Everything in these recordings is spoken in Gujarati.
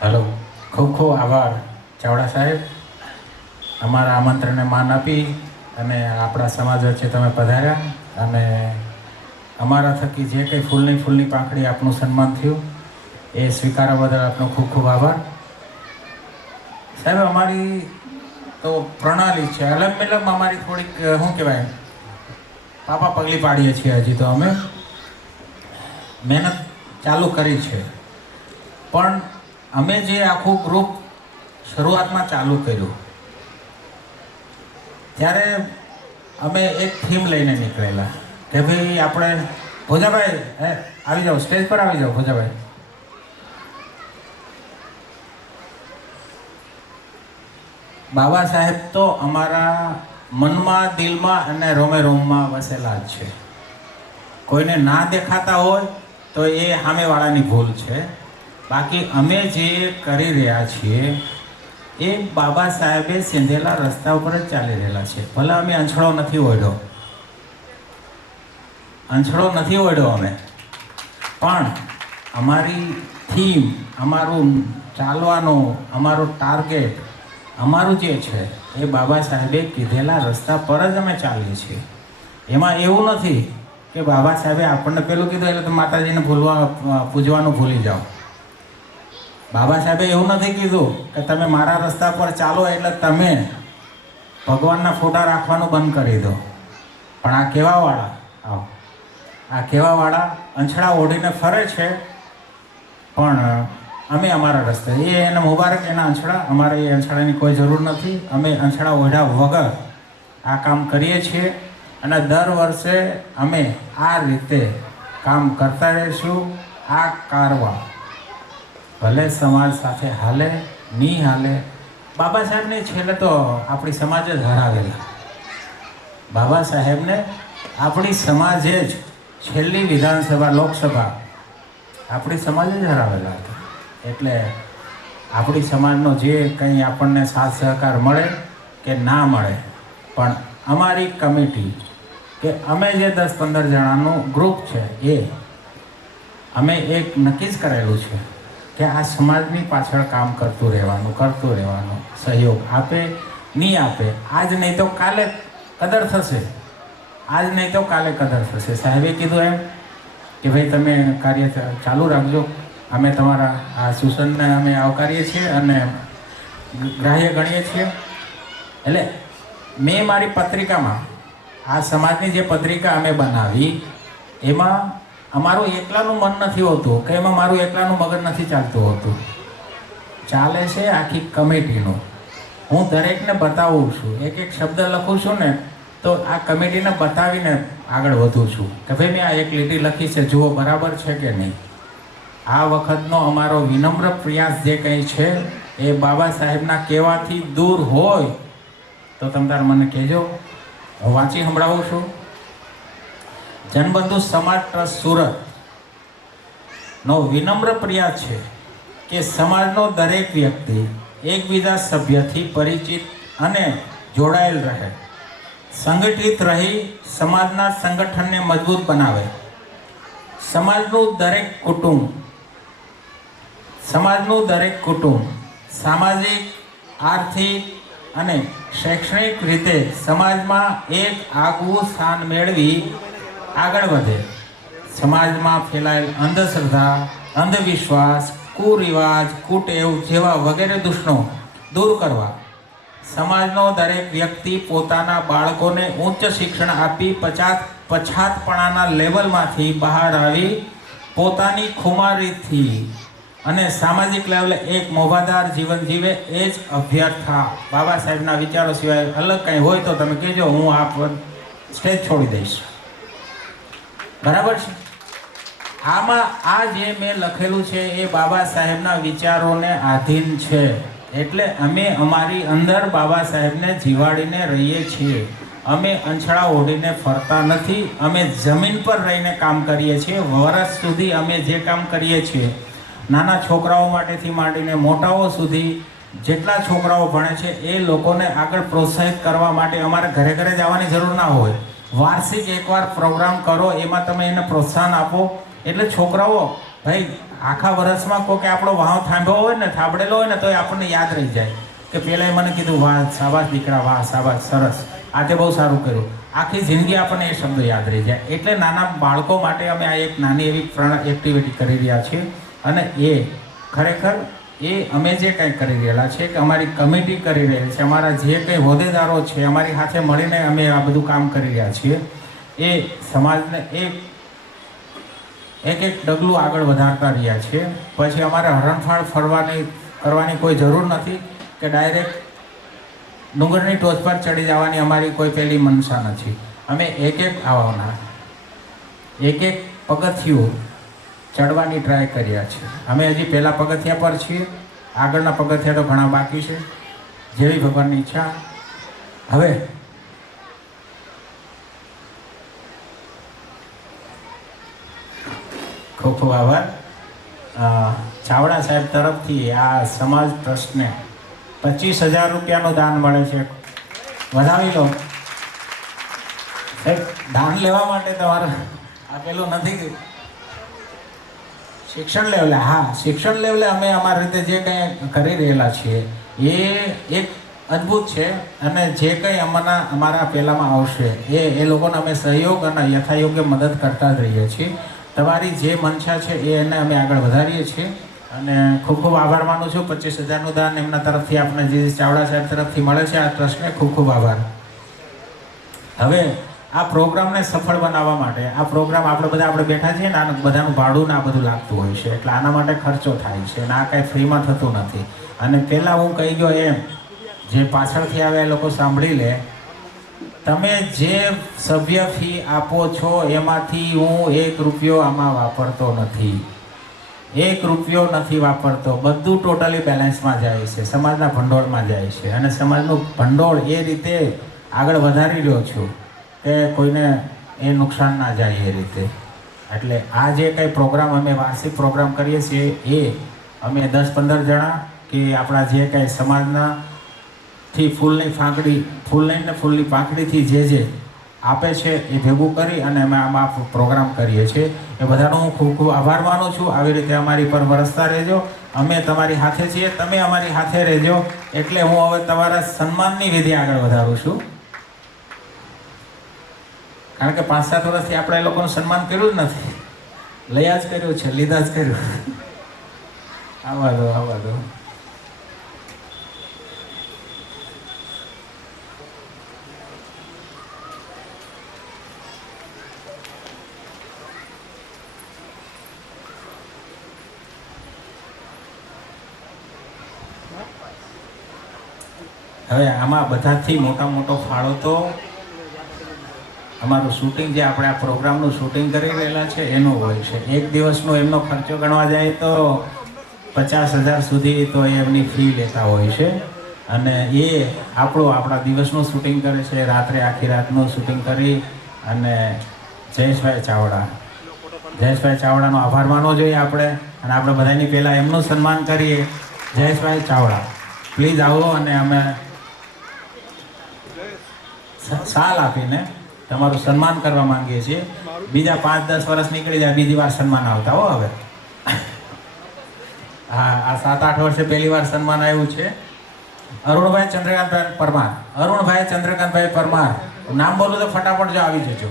હલો, ખૂબ ખૂબ આભાર ચાવડા સાહેબ, અમારા આમંત્રણને માન આપી અને આપણા સમાજ વચ્ચે તમે પધાર્યા અને અમારા થકી જે કંઈ ફૂલની પાંખડી આપનું સન્માન થયું એ સ્વીકારવા બદલ આપનો ખૂબ ખૂબ આભાર. સાહેબ, અમારી તો પ્રણાલી છે અલગ મેલગમાં, અમારી થોડીક શું કહેવાય પાપા પગલી પાડીએ છીએ. હજી તો અમે મહેનત ચાલુ કરી છે, પણ અમે જે આખું ગ્રુપ શરૂઆતમાં ચાલુ કર્યું ત્યારે અમે એક થીમ લઈને નીકળેલા કે ભાઈ આપણે ભોજાભાઈ આવી જાઓ, સ્ટેજ પર આવી જાઓ ભોજાભાઈ. બાબા સાહેબ તો અમારા મનમાં, દિલમાં અને રોમે રોમમાં વસેલા જ છે. કોઈને ના દેખાતા હોય તો એ સામેવાળાની ભૂલ છે, બાકી અમે જે કરી રહ્યા છીએ એ બાબા સાહેબે સીંધેલા રસ્તા ઉપર જ ચાલી રહેલા છે. ભલે અમે અંછળો નથી ઓઢ્યો, અમે પણ અમારી થીમ, અમારું ચાલવાનું, અમારું ટાર્ગેટ, અમારું જે છે એ બાબા સાહેબે કીધેલા રસ્તા પર જ અમે ચાલીએ છીએ. એમાં એવું નથી કે બાબા સાહેબે આપણને પેલું કીધું એટલે તો માતાજીને પૂજવાનું ભૂલી જાઓ. બાબા સાહેબે એવું નથી કીધું કે તમે મારા રસ્તા પર ચાલો એટલે તમે ભગવાનના ફોટા રાખવાનું બંધ કરી દો. પણ આ કહેવાવાળા અંછડા ઓઢીને ફરે છે, પણ અમે અમારા રસ્તે, એને મુબારક એના અંછડા, અમારે એ અંછડાની કોઈ જરૂર નથી. અમે અંછડા ઓઢ્યા વગર આ કામ કરીએ છીએ અને દર વર્ષે અમે આ રીતે કામ કરતા રહીશું. આ કારવા ભલે સમાજ સાથે હાલે નહીં હાલે, બાબા સાહેબને છેલ્લે તો આપણી સમાજ જ હરાવેલા. બાબા સાહેબને આપણી સમાજે જ છેલ્લી વિધાનસભા, લોકસભા આપણી સમાજે જ હરાવેલા હતા. એટલે આપણી સમાજનો જે કંઈ આપણને સાથ સહકાર મળે કે ના મળે, પણ અમારી કમિટી કે અમે જે 10-15 જણાનું ગ્રુપ છે એ અમે એક નક્કી જ કરેલું છે કે આ સમાજની પાછળ કામ કરતું રહેવાનું. સહયોગ આપે નહીં આપે, આજ નહીં તો કાલે કદર થશે. સાહેબે કીધું એમ કે ભાઈ તમે કાર્ય ચાલુ રાખજો, અમે તમારા આ સૂચનને અમે આવકારીએ છીએ અને ગ્રાહ્ય ગણીએ છીએ. એટલે મેં મારી પત્રિકામાં, આ સમાજની જે પત્રિકા અમે બનાવી એમાં અમારું એકલાનું મન નથી હોતું કે એમાં મારું એકલાનું મગજ નથી ચાલતું હોતું, ચાલે છે આખી કમિટીનું. હું દરેકને બતાવું છું, એક એક શબ્દ લખું છું ને તો આ કમિટીને બતાવીને આગળ વધું છું કે ભાઈ મેં આ એક લીટી લખી છે, જુઓ બરાબર છે કે નહીં. આ વખતનો અમારો વિનમ્ર પ્રયાસ જે કંઈ છે એ બાબા સાહેબના કહેવાથી દૂર હોય તો તમે તાર મને કહેજો, હું વાંચી સંભળાવું છું. જનબંધુ સમાજ ટ્રસ્ટ સુરતનો વિનમ્ર પ્રયાસ છે કે સમાજનો દરેક વ્યક્તિ એકબીજા સભ્યથી પરિચિત અને જોડાયેલ રહે, સંગઠિત રહી સમાજના સંગઠનને મજબૂત બનાવે. સમાજનું દરેક કુટુંબ સામાજિક, આર્થિક અને શૈક્ષણિક રીતે સમાજમાં એક આગવું સ્થાન મેળવી આગળ વધે. સમાજમાં ફેલાયેલ અંધશ્રદ્ધા, અંધવિશ્વાસ, કુરિવાજ, કુટેવ જેવા વગેરે દૂષણો દૂર કરવા. સમાજનો દરેક વ્યક્તિ પોતાના બાળકોને ઉચ્ચ શિક્ષણ આપી પછાતપણાના લેવલમાંથી બહાર આવી પોતાની ખુમારીથી અને સામાજિક લેવલે એક મોભાદાર જીવન જીવે, એ જ અભ્યર્થના. બાબા સાહેબના વિચારો સિવાય અલગ કંઈ હોય તો તમે કહેજો, હું આ સ્ટેજ છોડી દઈશ. બરાબર છે? આમાં આ જે મેં લખેલું છે એ બાબા સાહેબના વિચારોને આધીન છે. એટલે અમે અમારી અંદર બાબા સાહેબને જીવાડીને રહીએ છીએ. અમે અંછડા ઓઢીને ફરતા નથી. અમે જમીન પર રહીને કામ કરીએ છીએ. વર્ષ સુધી અમે જે કામ કરીએ છીએ, નાના છોકરાઓ માટેથી માંડીને મોટાઓ સુધી જેટલા છોકરાઓ ભણે છે એ લોકોને આગળ પ્રોત્સાહિત કરવા માટે અમારે ઘરે ઘરે જવાની જરૂર ના હોય. વાર્ષિક એકવાર પ્રોગ્રામ કરો, એમાં તમે એને પ્રોત્સાહન આપો એટલે છોકરાઓ ભાઈ આખા વર્ષમાં કોકે આપણો વાહ થાંભ્યો હોય ને, થાંભળેલો હોય ને, તો એ આપણને યાદ રહી જાય કે પહેલાં મને કીધું વાહ શાબાશ દીકરા, વાહ શાબાશ, સરસ, આ તે બહુ સારું કર્યું. આખી જિંદગી આપણને એ શબ્દો યાદ રહી જાય. એટલે નાના બાળકો માટે અમે આ એક નાની એવી એક્ટિવિટી કરી રહ્યા છીએ. અને એ ખરેખર અમે જે કંઈ કરી રહેલા છે કે અમારી કમિટી કરી રહી છે, અમારા જે કંઈ હોદ્દેદારો છે અમારી સાથે મળીને અમે આ બધું કામ કરી રહ્યા છીએ. એ સમાજને એક ડગલું આગળ વધારતા રહ્યા છીએ. પછી અમારે હરણફાળ કરવાની કોઈ જરૂર નથી કે ડાયરેક્ટ ડુંગરની ટોચ પર ચડી જવાની અમારી કોઈ પેલી મનસા નથી. અમે એક પગથિયું ચડવાની ટ્રાય કર્યા છે. અમે હજી પહેલા પગથિયા પર છીએ, આગળના પગથિયા તો ઘણા બાકી છે, જેવી ભગવાનની ઈચ્છા. હવે ખૂબ ખૂબ આભાર. ચાવડા સાહેબ તરફથી આ સમાજ ટ્રસ્ટને 25,000 રૂપિયાનું દાન મળે છે. વધાવી લો સાહેબ. દાન લેવા માટે તમારે આપેલું નથી. શિક્ષણ લેવલે, હા, શિક્ષણ લેવલે અમે અમારી રીતે જે કંઈ કરી રહેલા છીએ એ એક અદ્ભુત છે. અને જે કંઈ અમારા પહેલાંમાં આવશે એ લોકોને અમે સહયોગ અને યથાયોગ્ય મદદ કરતા જ રહીએ છીએ. તમારી જે મનસા છે એને અમે આગળ વધારીએ છીએ. અને ખૂબ ખૂબ આભાર માનું છું. 25,000નું દાન એમના તરફથી આપણે જે ચાવડા સાહેબ તરફથી મળે છે, આ ટ્રસ્ટને ખૂબ ખૂબ આભાર. હવે આ પ્રોગ્રામને સફળ બનાવવા માટે, આ પ્રોગ્રામ આપણે બેઠા છીએ ને, આનું બધાનું ભાડું ને આ બધું લાગતું હોય છે, એટલે આના માટે ખર્ચો થાય છે અને આ કાંઈ ફ્રીમાં થતું નથી. અને પહેલાં હું કહી ગયો એમ, જે પાછળથી આવે એ લોકો સાંભળી લે, તમે જે સભ્ય ફી આપો છો એમાંથી હું 1 રૂપિયો આમાં વાપરતો નથી. 1 રૂપિયો નથી વાપરતો. બધું ટોટલી બેલેન્સમાં જાય છે, સમાજના ભંડોળમાં જાય છે. અને સમાજનું ભંડોળ એ રીતે આગળ વધારી રહ્યો છું કે કોઈને એ નુકસાન ના જાય એ રીતે. એટલે આ જે કંઈ પ્રોગ્રામ અમે વાર્ષિક પ્રોગ્રામ કરીએ છીએ એ અમે 10-15 જણા કે આપણા જે કંઈ સમાજના ફૂલની પાંખડીથી જે આપે છે એ ભેગું કરી અને અમે આમાં પ્રોગ્રામ કરીએ છીએ. એ બધાનો હું ખૂબ ખૂબ આભાર માનું છું. આવી રીતે અમારી પર વરસતા રહેજો. અમે તમારી સાથે છીએ, તમે અમારી સાથે રહેજો. એટલે હું હવે તમારા સન્માનની વિધિ આગળ વધારું છું. કારણ કે 5-7 વર્ષથી આપણે એ લોકોનું સન્માન કર્યું જ નથી. લયા જ કર્યું છે, લીધા જ કર્યું. આવવા દો. હવે આમાં બધાથી મોટો ફાળો તો અમારું શૂટિંગ, જે આપણે આ પ્રોગ્રામનું શૂટિંગ કરી રહેલા છે એનો હોય છે. એક દિવસનો એમનો ખર્ચો ગણવા જાય તો 50,000 સુધી તો એમની ફી લેતા હોય છે. અને એ આપણા દિવસનું શૂટિંગ કરે છે, રાત્રે આખી રાતનું શૂટિંગ કરી. અને જયેશભાઈ ચાવડાનો આભાર માનવો જોઈએ આપણે. અને આપણે બધાની પહેલાં એમનું સન્માન કરીએ. જયેશભાઈ ચાવડા, પ્લીઝ આવો. અને અમે સાલ આપીને તમારું સન્માન કરવા માંગીએ છીએ. બીજા 5-10 વર્ષ નીકળી જાય, બીજી વાર સન્માન આવતા હો. હવે હા, આ 7-8 વર્ષે પહેલી વાર સન્માન આવ્યું છે. અરુણભાઈ ચંદ્રકાંતભાઈ પરમાર, નામ બોલું તો ફટાફટ જો આવી જજો.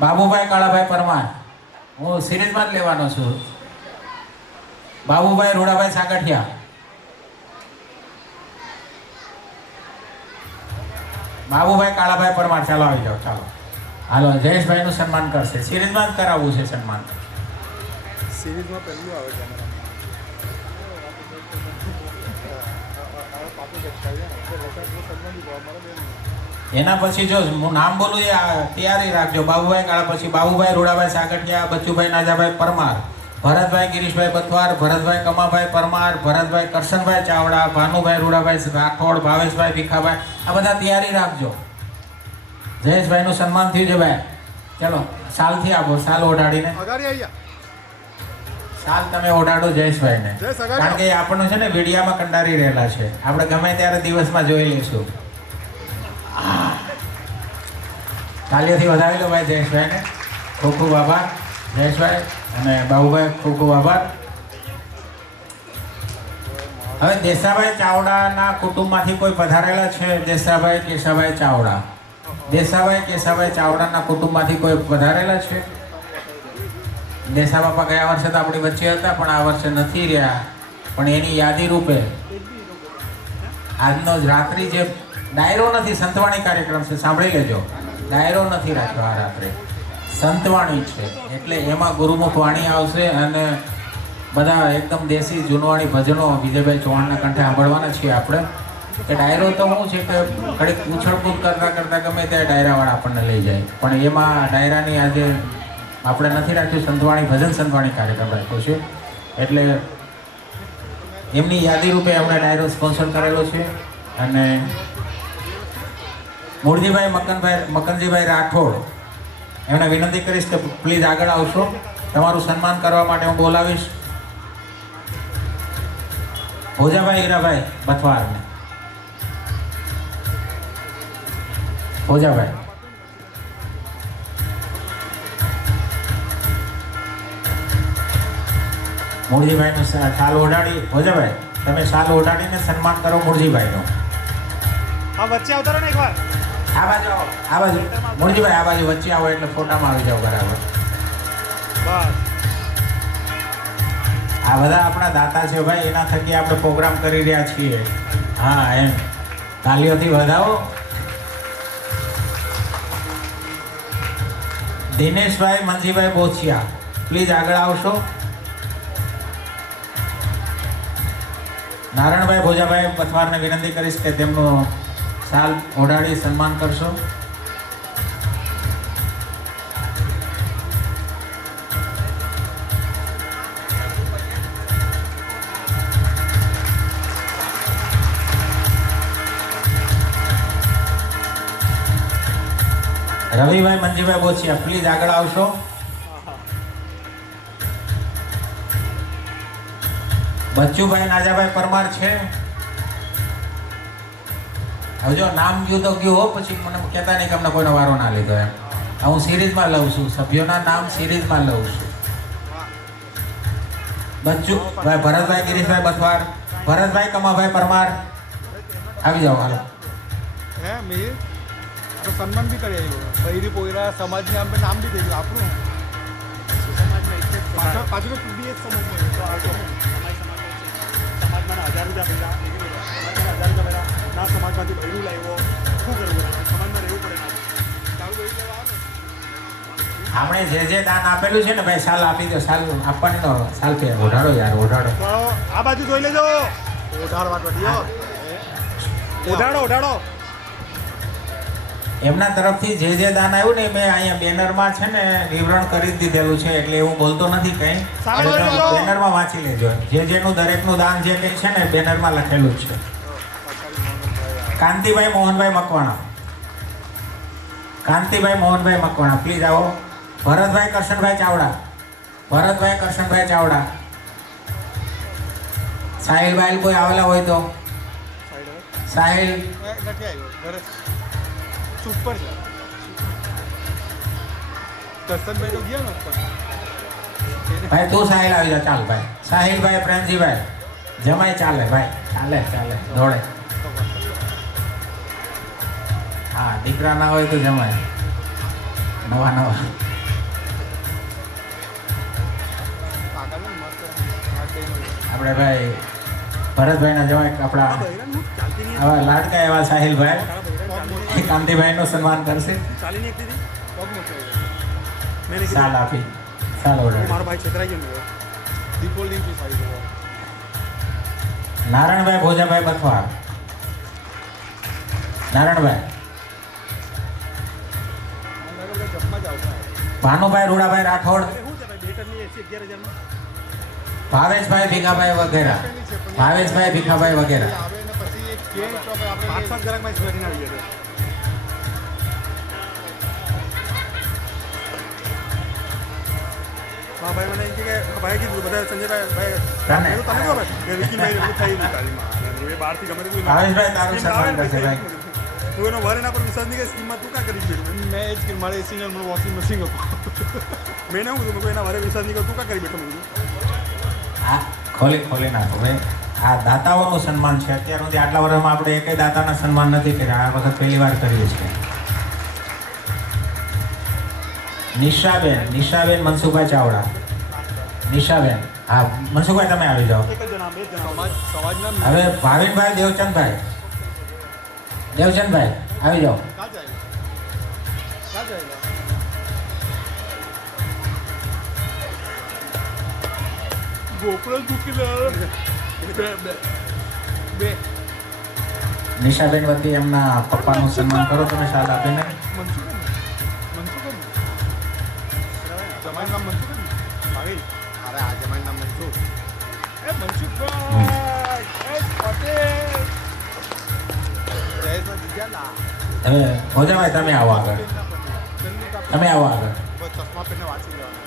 બાબુભાઈ કાળાભાઈ પરમાર, હું સિરીઝમાં જ લેવાનો છું. બાબુભાઈ રૂડાભાઈ સાગઠિયા, બાબુભાઈ કાળાભાઈ પરમાર, ચાલો આવી જાઓ. ચાલો હાલો, જયેશભાઈનું સન્માન કરશે. સિરીઝમાં જ કરાવવું છે સન્માન. સિરીઝમાં પહેલું આવે છે. એના પછી જો હું નામ બોલું એ તૈયારી રાખજો. બાબુભાઈ કાળા, પછી બાબુભાઈ રૂડાભાઈ સાગઠિયા, બચ્ચુભાઈ નાજાભાઈ પરમાર, ભરતભાઈ ગિરીશભાઈ બથવાર, ભરતભાઈ કમાભાઈ પરમાર, ભરતભાઈ કરશનભાઈ ચાવડા, ભાનુભાઈ રૂડાભાઈ રાઠોડ, ભાવેશભાઈ ભીખાભાઈ, આ બધા તૈયારી રાખજો. જયેશભાઈનું સન્માન થયું છે ભાઈ. ચલો સાલથી આપો, સાલ ઓઢાડીને. સાલ તમે ઓઢાડો જયેશભાઈને, કારણ કે આપણને છે ને વીડિયામાં કંડારી રહેલા છે. આપણે ગમે ત્યારે દિવસમાં જોઈ લઈશું. તાલીઓથી વધાવી લો ભાઈ જયેશભાઈને. ખૂબ ખૂબ આભાર જયેશભાઈ. અને બાબુભાઈ ખૂબ ખૂબ આભાર. હવે દેસાભાઈ ચાવડાના કુટુંબમાંથી કોઈ પધારેલા છે? દેસાભાઈ કેશાભાઈ ચાવડા. દેસાભાઈ કેશાભાઈ ચાવડાના કુટુંબમાંથી કોઈ પધારેલા છે? દેસા બાપા ગયા વર્ષે તો આપણી વચ્ચે હતા, પણ આ વર્ષે નથી રહ્યા. પણ એની યાદી રૂપે આજનો જ રાત્રિ જે ડાયરો નથી, સંતવાણી કાર્યક્રમ છે, સાંભળી લેજો. ડાયરો નથી રાખ્યો આ રાત્રે, સંતવાણી છે. એટલે એમાં ગુરુમુખ વાણી આવશે અને બધા એકદમ દેશી જૂનવાણી ભજનો વિજયભાઈ ચૌહાણના કંઠે સાંભળવાના છીએ આપણે. કે ડાયરો તો શું છે કે ઘડીક ઉછળકૂદ કરતાં ગમે ત્યાં ડાયરાવાળા આપણને લઈ જાય, પણ એમાં ડાયરાની આજે આપણે નથી રાખ્યું, સંતવાણી ભજન સંતવાણી કાર્યક્રમ રાખ્યો છે. એટલે એમની યાદી રૂપે એમણે ડાયરો સ્પોન્સર કરેલો છે. અને મૂળજીભાઈ મકનજીભાઈ રાઠોડ, એમને વિનંતી કરીશ કે પ્લીઝ આગળ આવશો. તમારું સન્માન કરવા માટે હું બોલાવીશ. ભોજાભાઈ હીરાભાઈ બથવારને. ભોજાભાઈ મૂળજીભાઈનું શાલ ઓઢાડી. ભોજાભાઈ તમે શાલ ઓઢાડીને સન્માન કરો મૂળજીભાઈનું. હા, વચ્ચે આવતા રહો ને એકવાર. આ બાજુ આવો, આ બાજુ મૂળજીભાઈ, આ બાજુ વચ્ચે આવો એટલે ફોટામાં આવી જાવ બરાબર. બસ. આ બધા આપણા દાતા છે ભાઈ, એના થકી આપણે પ્રોગ્રામ કરી રહ્યા છીએ. હા, એમ તાલીઓથી વધાવો. દિનેશભાઈ મંજીભાઈ બોચિયા, પ્લીઝ આગળ આવશો. નારણભાઈ ભોજાભાઈ પથવારને વિનંતી કરીશ કે તેમનું શાલ ઓઢાડી સન્માન કરશો. રવિભાઈ મંજીભાઈ બોચિયા, પ્લીઝ આગળ આવશો. બચ્ચુભાઈ નાજાભાઈ પરમાર છે. હવે જો નામ ગયું તો ગયું હો, પછી મને કહેતા નહીં કે અમને કોઈનો વારો ના લીધો એમ. હું સિરીઝમાં લઉં છું, સભ્યોના નામ સિરીઝમાં લઉં છું. બચ્ચુભાઈ, ભરતભાઈ ગિરીશભાઈ બથવાર, ભરતભાઈ કમાભાઈ પરમાર, આવી જાઓ. હાલો હે મીર તો સન્માન બી કરી આવ્યો. બૈરી પોયરા સમાજને આમ નામ બી થઈ ગયું આપણું. સમાજમાં પાછળ તો બી એક સમાજમાં સમાજમાં 1000 રૂપિયા પૈસા, 1000 રૂપિયા પહેલા ના સમાજમાંથી બૈરું લાવ્યો. શું કરવું? સમાજમાં રહેવું પડે. તારું બૈરું લેવા આવે. આપણે જે દાન આપેલું છે ને ભાઈ, સાલ આપી દો. સાલ આપવાની તો સાલ પે ઓઢાડો યાર, ઓઢાડો. આ બાજુ જોઈ લેજો. ઓઢાડો. એમના તરફથી જે દાન આવ્યું ને મેં અહીંયા બેનરમાં છે ને વિવરણ કરી જ દીધેલું છે, એટલે એવું બોલતો નથી કંઈ. બેનરમાં વાંચી લેજો. જેનું દરેકનું દાન જે કંઈ છે ને બેનરમાં લખેલું છે. કાંતિભાઈ મોહનભાઈ મકવાણા, કાંતિભાઈ મોહનભાઈ મકવાણા, પ્લીઝ આવો. ભરતભાઈ કરશનભાઈ ચાવડા, ભરતભાઈ કરશનભાઈ ચાવડા. સાહિલભાઈ કોઈ આવેલા હોય તો. સાહિલ સુપર છે. દર્શનભાઈ તો ગયા ને ભાઈ, તું સાહિલ આવી જા. ચાલ ભાઈ, સાહિલભાઈ પ્રેમજીભાઈ જમાઈ. ચાલે ભાઈ, ચાલે દોડે. હા, દીકરા ના હોય તો જમાય. નવા આપણે ભાઈ ભરતભાઈના જમાઈ આપણા આવા લાડકા એવા સાહિલભાઈ કાંતિભાઈનું સન્માન કરશે. સાલ આપી, સાલ ઓર્ડર. મારો ભાઈ છેતરાઈ ગયો. દીપોલ ની સાઈડ. નારણભાઈ ભોજાભાઈ બથવાર, નારણભાઈ. ભાનુભાઈ રૂડાભાઈ રાઠોડ, ભાવેશભાઈ ભીખાભાઈ વગેરે, ભાવેશભાઈ ભીખાભાઈ વગેરે. ભાઈ મને કે ભાઈ કીધું બધા સંજયભાઈ ભાઈ વિકીભાઈ એવું થઈ ગયું તારીમાં. એ બહારથી ગમે તે ભાવેશભાઈ તારું સન્માન કરશે ભાઈ. તું એનો વાર એના પર વિશ્વાસ નહીં કે સ્કીમમાં તું કાં કરી બેઠો મેં એ જ કે મારે એસી ને મને વોશિંગ મશીન હતું મેં એને શું કીધું એના વારે વિશ્વાસ નહીં કે તું કાં કરી બેઠો મેં કીધું આ ખોલી નાખો ભાઈ. આ દાતાઓનું સન્માન છે. અત્યાર સુધી આટલા વર્ષમાં આપણે એકેય દાતાના સન્માન નથી કર્યા. આ વખત પહેલી વાર કરીએ છીએ. નિશાબેન મનસુખભાઈ ચાવડા. નિશાબેન, હા મનસુખભાઈ તમે આવી જાઓ. એક જ જણા બે જ જણા સમાજના હવે ભાવિનભાઈ દેવચંદભાઈ આવી જાઓ. કાં જાય ગોપરો દુખી લે બે નિશાબેન વતી એમના પપ્પાનું સન્માન કરો તમે શાલ આપીને. મનસુખ જમાઈ નામ મનસુખ ભાવિન અરે આ જમાઈ નામ મનસુખ એ મનસુખભાઈ એ પટેલ જયેશના જીજાલા હવે ભોજાભાઈ તમે આવો આગળ. તમે આવો આગળ. ચશ્મા પહેરીને વાંચી લેવાના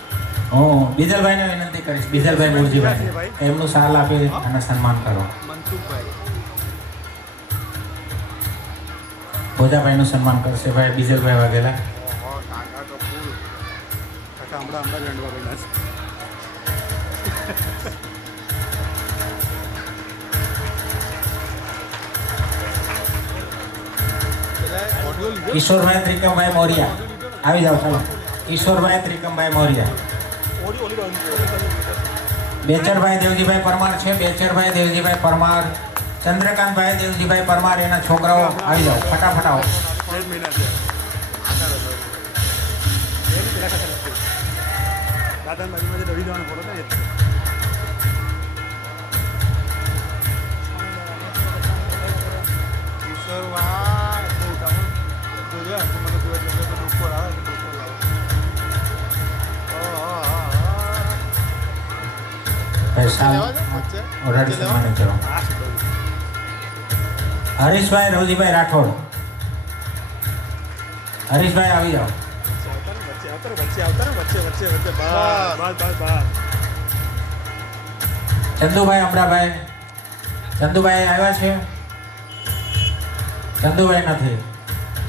હું બીજલભાઈને વિનંતી કરીશ. બીજલભાઈ મુરજીભાઈ એમનું શાલ આપી અને સન્માન કરો. મનસુખભાઈ ભોજાભાઈનું સન્માન કરશે ભાઈ બીજલભાઈ વાઘેલા. ઓહો કાકા તો ફૂલ કાકા હમણાં રેન્ડવા બન્યા છે ઓડિયો લીધો ઈશ્વરભાઈ ત્રિકમભાઈ મોરિયા આવી જાઓ ચાલો. ઈશ્વરભાઈ ત્રિકમભાઈ મોરિયા. ઓલી બેચરભાઈ દેવજીભાઈ પરમાર છે. બેચરભાઈ દેવજીભાઈ પરમાર. ચંદ્રકાંતભાઈ દેવજીભાઈ પરમાર એના છોકરાઓ આવી જાઓ ફટાફટ આવો. 2 મહિના છે એની પેલા ખાતે નથી દાદાની બાજુમાં જે રવિ જવાનો ફોટો છે ને એ જ છે. ઈશ્વરભાઈ બહુ ડાઉન જોજે તો મને જોવે એટલે તો ઉપર આવે તો ઉપર લાવે ભાઈ શાલ લેવા છે વચ્ચે ઓરાડી સન્માન કરો. આ છે બધું. હરીશભાઈ રવજીભાઈ રાઠોડ. હરીશભાઈ આવી જાઓ. વચ્ચે આવતા ને વચ્ચે બસ. ચંદુભાઈ અમરાભાઈ. ચંદુભાઈ આવ્યા છે? ચંદુભાઈ નથી.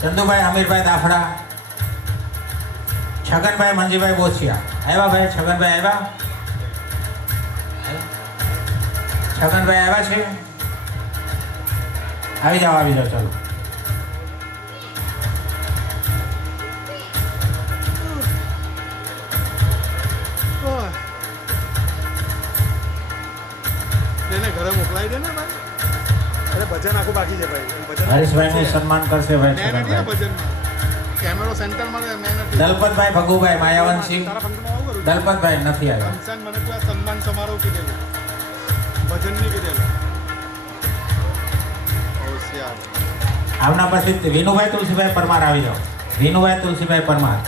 ચંદુભાઈ અમીરભાઈ દાફડા. છગનભાઈ મંજીભાઈ બોછિયા આવ્યા ભાઈ? છગનભાઈ આવ્યા? છગનભાઈ આવ્યા છે? આવી જાઓ ચાલો. એને ઘરે મોકલાવી દે ને ભાઈ અરે ભજન આખું બાકી છે ભાઈ ભજન હરીશભાઈનું સન્માન કરશે ભાઈ મેં નથી આ છગનભાઈ. ભજનમાં કેમેરો સેન્ટરમાં મેં નથી દલપતભાઈ ભગુભાઈ માયાવંશી. તારા ફંક્શનમાં આવું કરું દલપતભાઈ નથી આવ્યા. કંસાન મને તો આ સન્માન સમારોહ કીધેલું ભજન નહીં કીધેલું હોશિયાર આમના પછી વિનુભાઈ તુલસીભાઈ પરમાર આવી જાઓ. વિનુભાઈ તુલસીભાઈ પરમાર.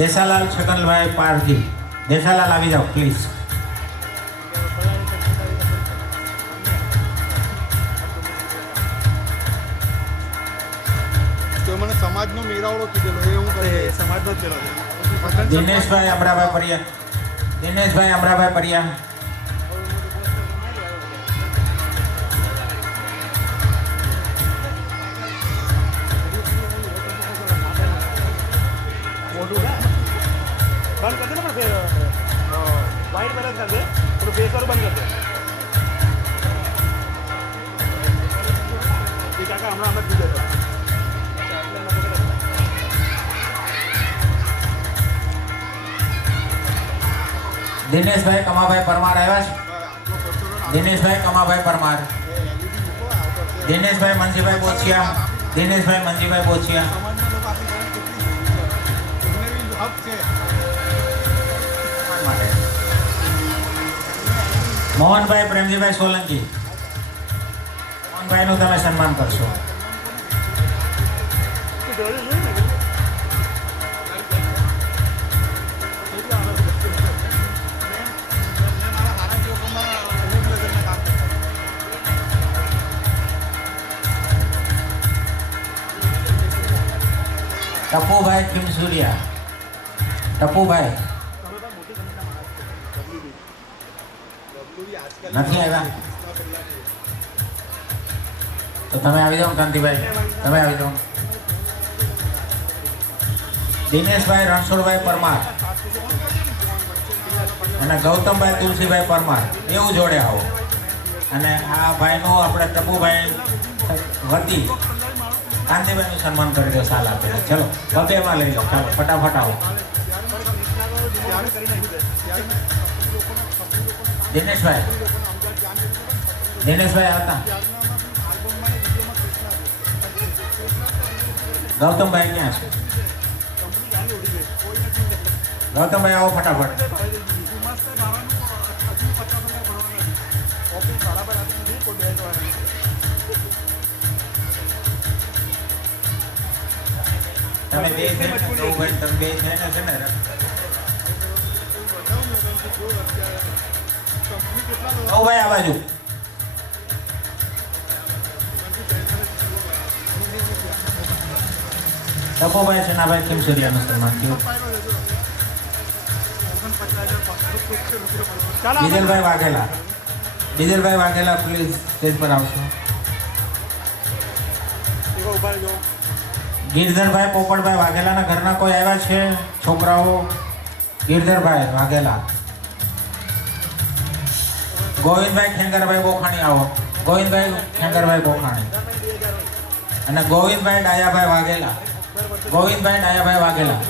દેસાલાલ છગનભાઈ પારધી. દેસાલાલ આવી જાઓ પ્લીઝ. તો મને સમાજનો મેળાવડો કીધેલો એ હું અરે કરે એ સમાજનો જ પેલો છે ભજન દિનેશભાઈ અમરાભાઈ પરિયા. દિનેશભાઈ અમરાભાઈ પરિયા. મોટું ને બંધ કરી દે ને પણ વાઇટ બેલેન્સ કરી દે થોડું ફેસ વાળું બંધ કરી દે એ કાકા હમણાં જ દીધો હતો દિનેશભાઈ કમાભાઈ પરમાર આવ્યા છે? દિનેશભાઈ કમાભાઈ પરમાર. દિનેશભાઈ મંજીભાઈ બોછિયા. દિનેશભાઈ મંજીભાઈ બોછિયા. મોહનભાઈ પ્રેમજીભાઈ સોલંકી. મોહનભાઈનું તમે સન્માન કરશો. ટપુભાઈ ખીમસુરિયા. ટપુભાઈ નથી આવ્યા. તો તમે આવી જાઓ કાંતિભાઈ, તમે આવી જાઓ. દિનેશભાઈ રણછોડભાઈ પરમાર અને ગૌતમભાઈ તુલસીભાઈ પરમાર એવું જોડે આવો. અને આ ભાઈનું આપણે ટપુભાઈ વતી કાંતિભાઈનું સન્માન કરી દો સાલ આપીને. ચલો બબેમાં લઈ લો, ચાલો ફટાફટ આવો. દિનેશભાઈ, દિનેશભાઈ આવતા. ગૌતમભાઈ ક્યાં છે? ગૌતમભાઈ આવો ફટાફટ. તમે બે છે ને, ગૌભાઈ તમે બે છે ને, છે ને ગૌભાઈ આ બાજુ. ટપુભાઈ છે ના ભાઈ ખીમસુરિયાનું સન્માન થયું. બીજલભાઈ વાઘેલા, બીજલભાઈ વાઘેલા પ્લીઝ સ્ટેજ પર આવશો. ગિરધરભાઈ પોપટભાઈ વાઘેલાના ઘરના કોઈ આવ્યા છે છોકરાઓ? ગિરધરભાઈ વાઘેલા. ગોવિંદભાઈ ખેંગરભાઈ બોખાણી આવો. ગોવિંદભાઈ ખેંગરભાઈ બોખાણી અને ગોવિંદભાઈ ડાયાભાઈ વાઘેલા. ગોવિંદભાઈ ડાયાભાઈ વાઘેલા.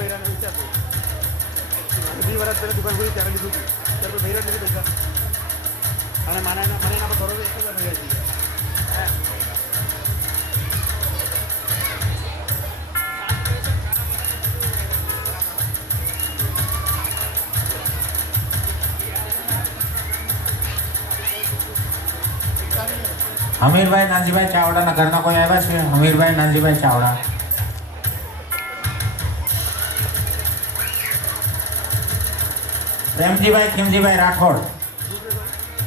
હમીરભાઈ નાનજીભાઈ ચાવડાના ઘરના કોઈ આવ્યા છે? હમીરભાઈ નાનજીભાઈ ચાવડા. પ્રેમજીભાઈ ખીમજીભાઈ રાઠોડ.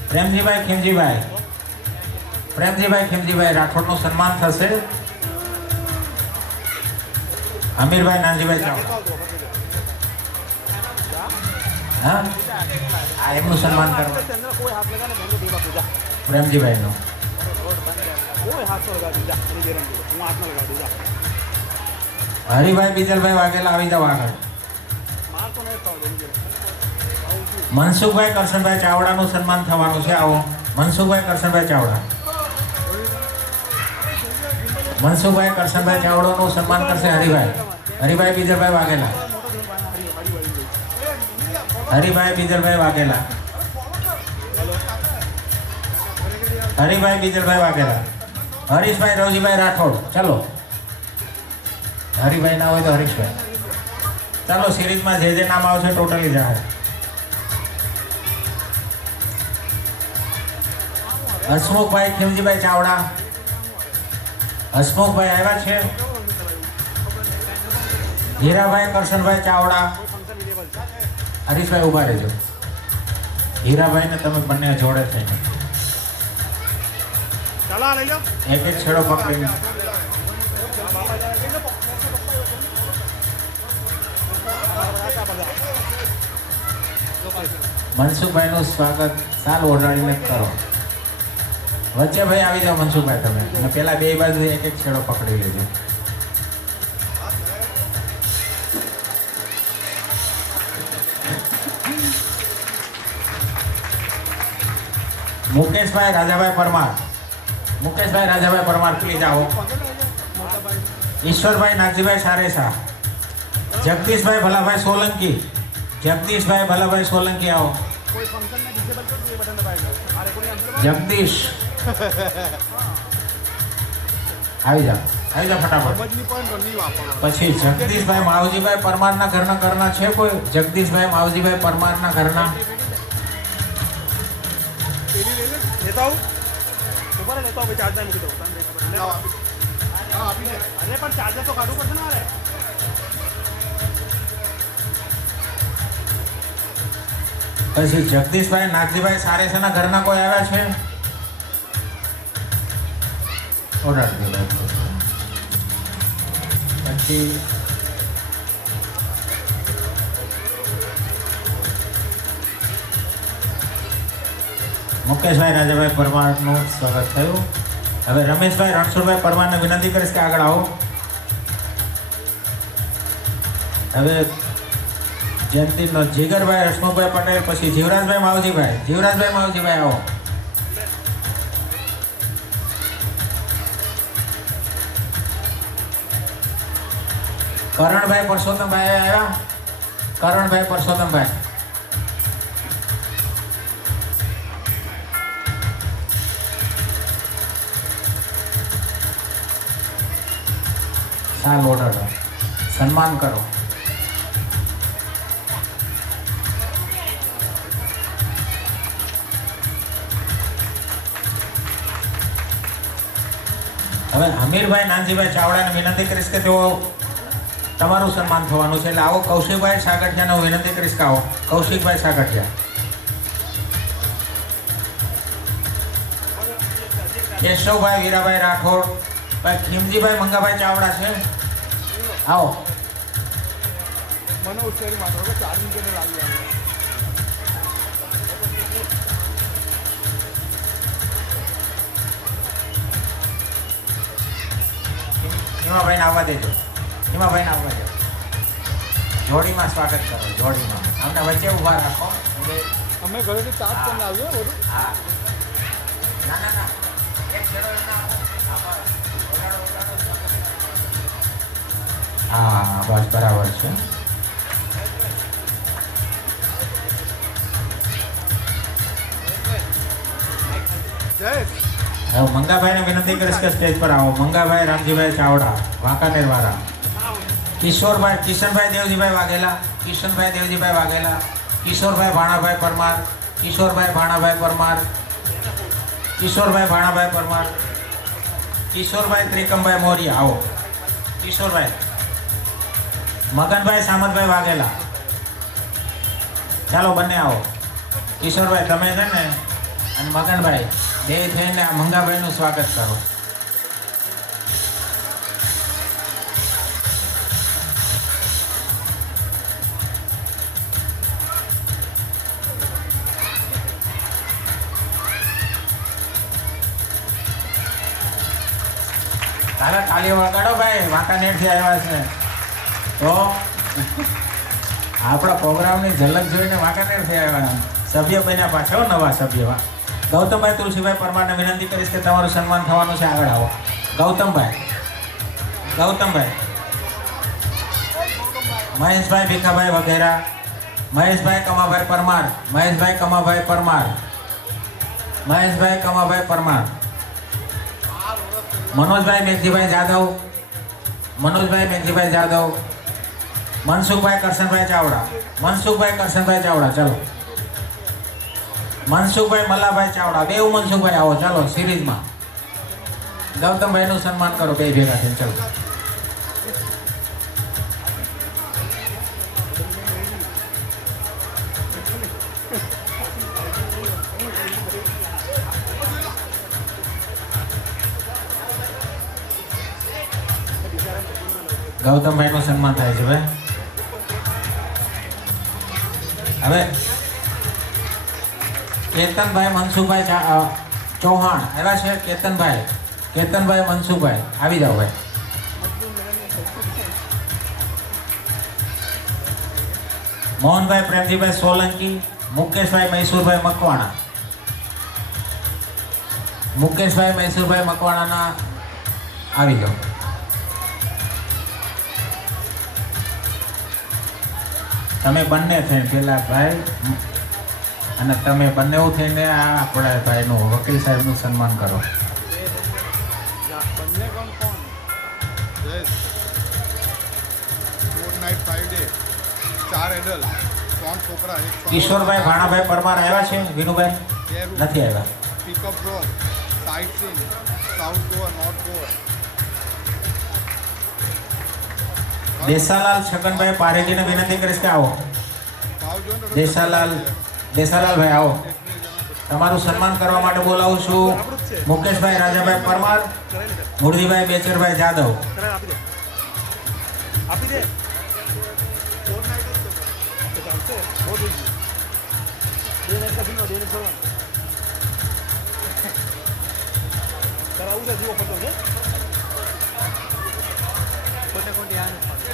પ્રેમજીભાઈ ખીમજીભાઈ, પ્રેમજીભાઈ ખીમજીભાઈ રાઠોડનું સન્માન થશે. હમીરભાઈ નાનજીભાઈ ચાવડા. હા, આ એમનું સન્માન કરો. પ્રેમજીભાઈનું. હરિભાઈ બીજલભાઈ વાઘેલા આવી જાવ આગળ. મનસુખભાઈ કરશનભાઈ ચાવડાનું સન્માન થવાનું છે. આવો મનસુખભાઈ કરશનભાઈ ચાવડા. મનસુખભાઈ કરશનભાઈ ચાવડાનું સન્માન કરશે હરિભાઈ. હરિભાઈ બીજલભાઈ વાઘેલા. હરિભાઈ બીજલભાઈ વાઘેલા. હરિભાઈ બીજલભાઈ વાઘેલા. હરીશભાઈ રવજીભાઈ રાઠોડ. ચલો હરિભાઈ ના હોય તો હરીશભાઈ. ચાલો સિરીઝમાં જે જે નામ આવશે ટોટલી જાહેર. હસમુખભાઈ ખીમજીભાઈ ચાવડા. હસમુખભાઈ આવ્યા છે. હીરાભાઈ કરશનભાઈ ચાવડા. હરીશભાઈ ઉભા રહેજો. હીરાભાઈને તમે બંને જોડે થઈને એક એક છેડો પકડીને. મનસુખભાઈનું સ્વાગત સાલ ઓઢાડીને કરો. વચ્ચે ભાઈ આવી જાઓ મનસુખભાઈ તમે, અને પેલા બે બાજુ એક એક છેડો પકડી લેજો. મુકેશભાઈ રાજાભાઈ પરમાર. મુકેશભાઈ રાજાભાઈ પરમાર પ્લીઝ આવો. ઈશ્વરભાઈ નાગજીભાઈ સારેસા. જગદીશભાઈ ભલાભાઈ સોલંકી. જગદીશભાઈ ભલાભાઈ સોલંકી આવો. જગદીશ આવી જાઓ, આવી જાઓ ફટાફટ. પછી જગદીશભાઈ માવજીભાઈ પરમારના ઘરના છે કોઈ? જગદીશભાઈ માવજીભાઈ પરમારના ઘરના. પછી જગદીશભાઈ નાગજીભાઈ સારેસાના ઘરના કોઈ આવ્યા છે? પછી મુકેશભાઈ રાજાભાઈ પરમારનું સ્વાગત થયું. હવે રમેશભાઈ રણછોડભાઈ પરમારને વિનંતી કરીશ કે આગળ આવો. હવે જયંતિનો જીગરભાઈ હસમુખભાઈ પટેલ, પછી જીવરાજભાઈ માવજીભાઈ આવો. કરણભાઈ પરસોત્તમભાઈ આવ્યા. કરણભાઈ પરસોત્તમભાઈ. સાહેબ ઓર્ડર સન્માન કરો. હવે હમીરભાઈ નાનજીભાઈ ચાવડાને વિનંતી કરીશ કે તેઓ તમારું સન્માન થવાનું છે. એટલે આવો કૌશિકભાઈ સાગઠિયાને હું વિનંતી કરીશ કે આવો કૌશિકભાઈ સાગઠિયા. કેશવભાઈ વીરાભાઈ રાઠોડ, ભાઈ ખીમજીભાઈ મંગાભાઈ ચાવડા છે. આવો. મને ઉચ્ચારી માત્ર કે ચાર્જિંગ કરીને લાવી આવે. હિમાભાઈને આવવા દેજો. હિમાભાઈને આવવા દેજો. જોડીમાં સ્વાગત કરો. જોડીમાં અમને વચ્ચે ઊભા રાખો. અમે ઘરેથી ચાર્જ કરીને આવીએ બધું. હા. ના. એક જણો એમના હા બસ બરાબર છે. હવે મંગાભાઈને વિનંતી કરીશ કે સ્ટેજ પર આવો. મંગાભાઈ રામજીભાઈ ચાવડા, વાંકાનેર વાળા. કિશનભાઈ દેવજીભાઈ વાઘેલા, કિશોરભાઈ ભાણાભાઈ પરમાર, કિશોરભાઈ ત્રિકમભાઈ મોરિયા. આવો કિશોરભાઈ. મગનભાઈ સામંતભાઈ વાઘેલા. ચાલો બંને આવો. કિશોરભાઈ તમે છે ને અને મગનભાઈ બે થઈને આ મંગાભાઈનું સ્વાગત કરો. તારા તાલીઓ વગાડો ભાઈ, વાંકાનેરથી આવ્યા છે તો આપણા પ્રોગ્રામની ઝલક જોઈને વાંકાનેરથી આવ્યા સભ્ય બન્યા પાછા નવા સભ્ય. ગૌતમભાઈ તુલસીભાઈ પરમારને વિનંતી કરીશ કે તમારું સન્માન થવાનું છે. આગળ આવો. ગૌતમભાઈ. મહેશભાઈ ભીખાભાઈ વગેરા, મહેશભાઈ કમાભાઈ પરમાર, મનોજભાઈ મેઘજીભાઈ જાદવ, મનસુખભાઈ કરશનભાઈ ચાવડા. ચાલો મનસુખભાઈ મલ્લાભાઈ ચાવડા. બેઉ મનસુખભાઈ આવો. ચાલો સિરીઝમાં ગૌતમભાઈનું સન્માન કરો બે ભેગા થઈને. ચાલો ગૌતમભાઈનું સન્માન થાય છે ભાઈ. હવે કેતનભાઈ મનસુખભાઈ ચૌહાણ આવ્યા છે. કેતનભાઈ મનસુખભાઈ આવી જાઓ ભાઈ. મોહનભાઈ પ્રેમજીભાઈ સોલંકી, મુકેશભાઈ મૈસુરભાઈ મકવાણાના આવી જાઓ. તમે બંને થઈને પેલા ભાઈ અને તમે બંને થઈને આ આપણા ભાઈનું વકીલ સાહેબનું સન્માન કરો. બંને કોણ? યસ. 4 નાઇટ 5 ડે, 4 એડલ્ટ, 3 છોકરા. કિશોરભાઈ ભાણાભાઈ પરમાર આવ્યા છે. વિનુભાઈ નથી આવ્યા. Pickup drop, sightseeing, South Goa, North Goa. Desalal Chhaganbhai પારેજીને વિનંતી કરીશ કે આવો. દેસાલાલભાઈ આવો. તમારું સન્માન કરવા માટે બોલાવું છું મુકેશભાઈ રાજાભાઈ પરમાર, મુરલીભાઈ બેચરભાઈ જાદવ. આપી દે. કરાવવું છે જીવો પતો છે તને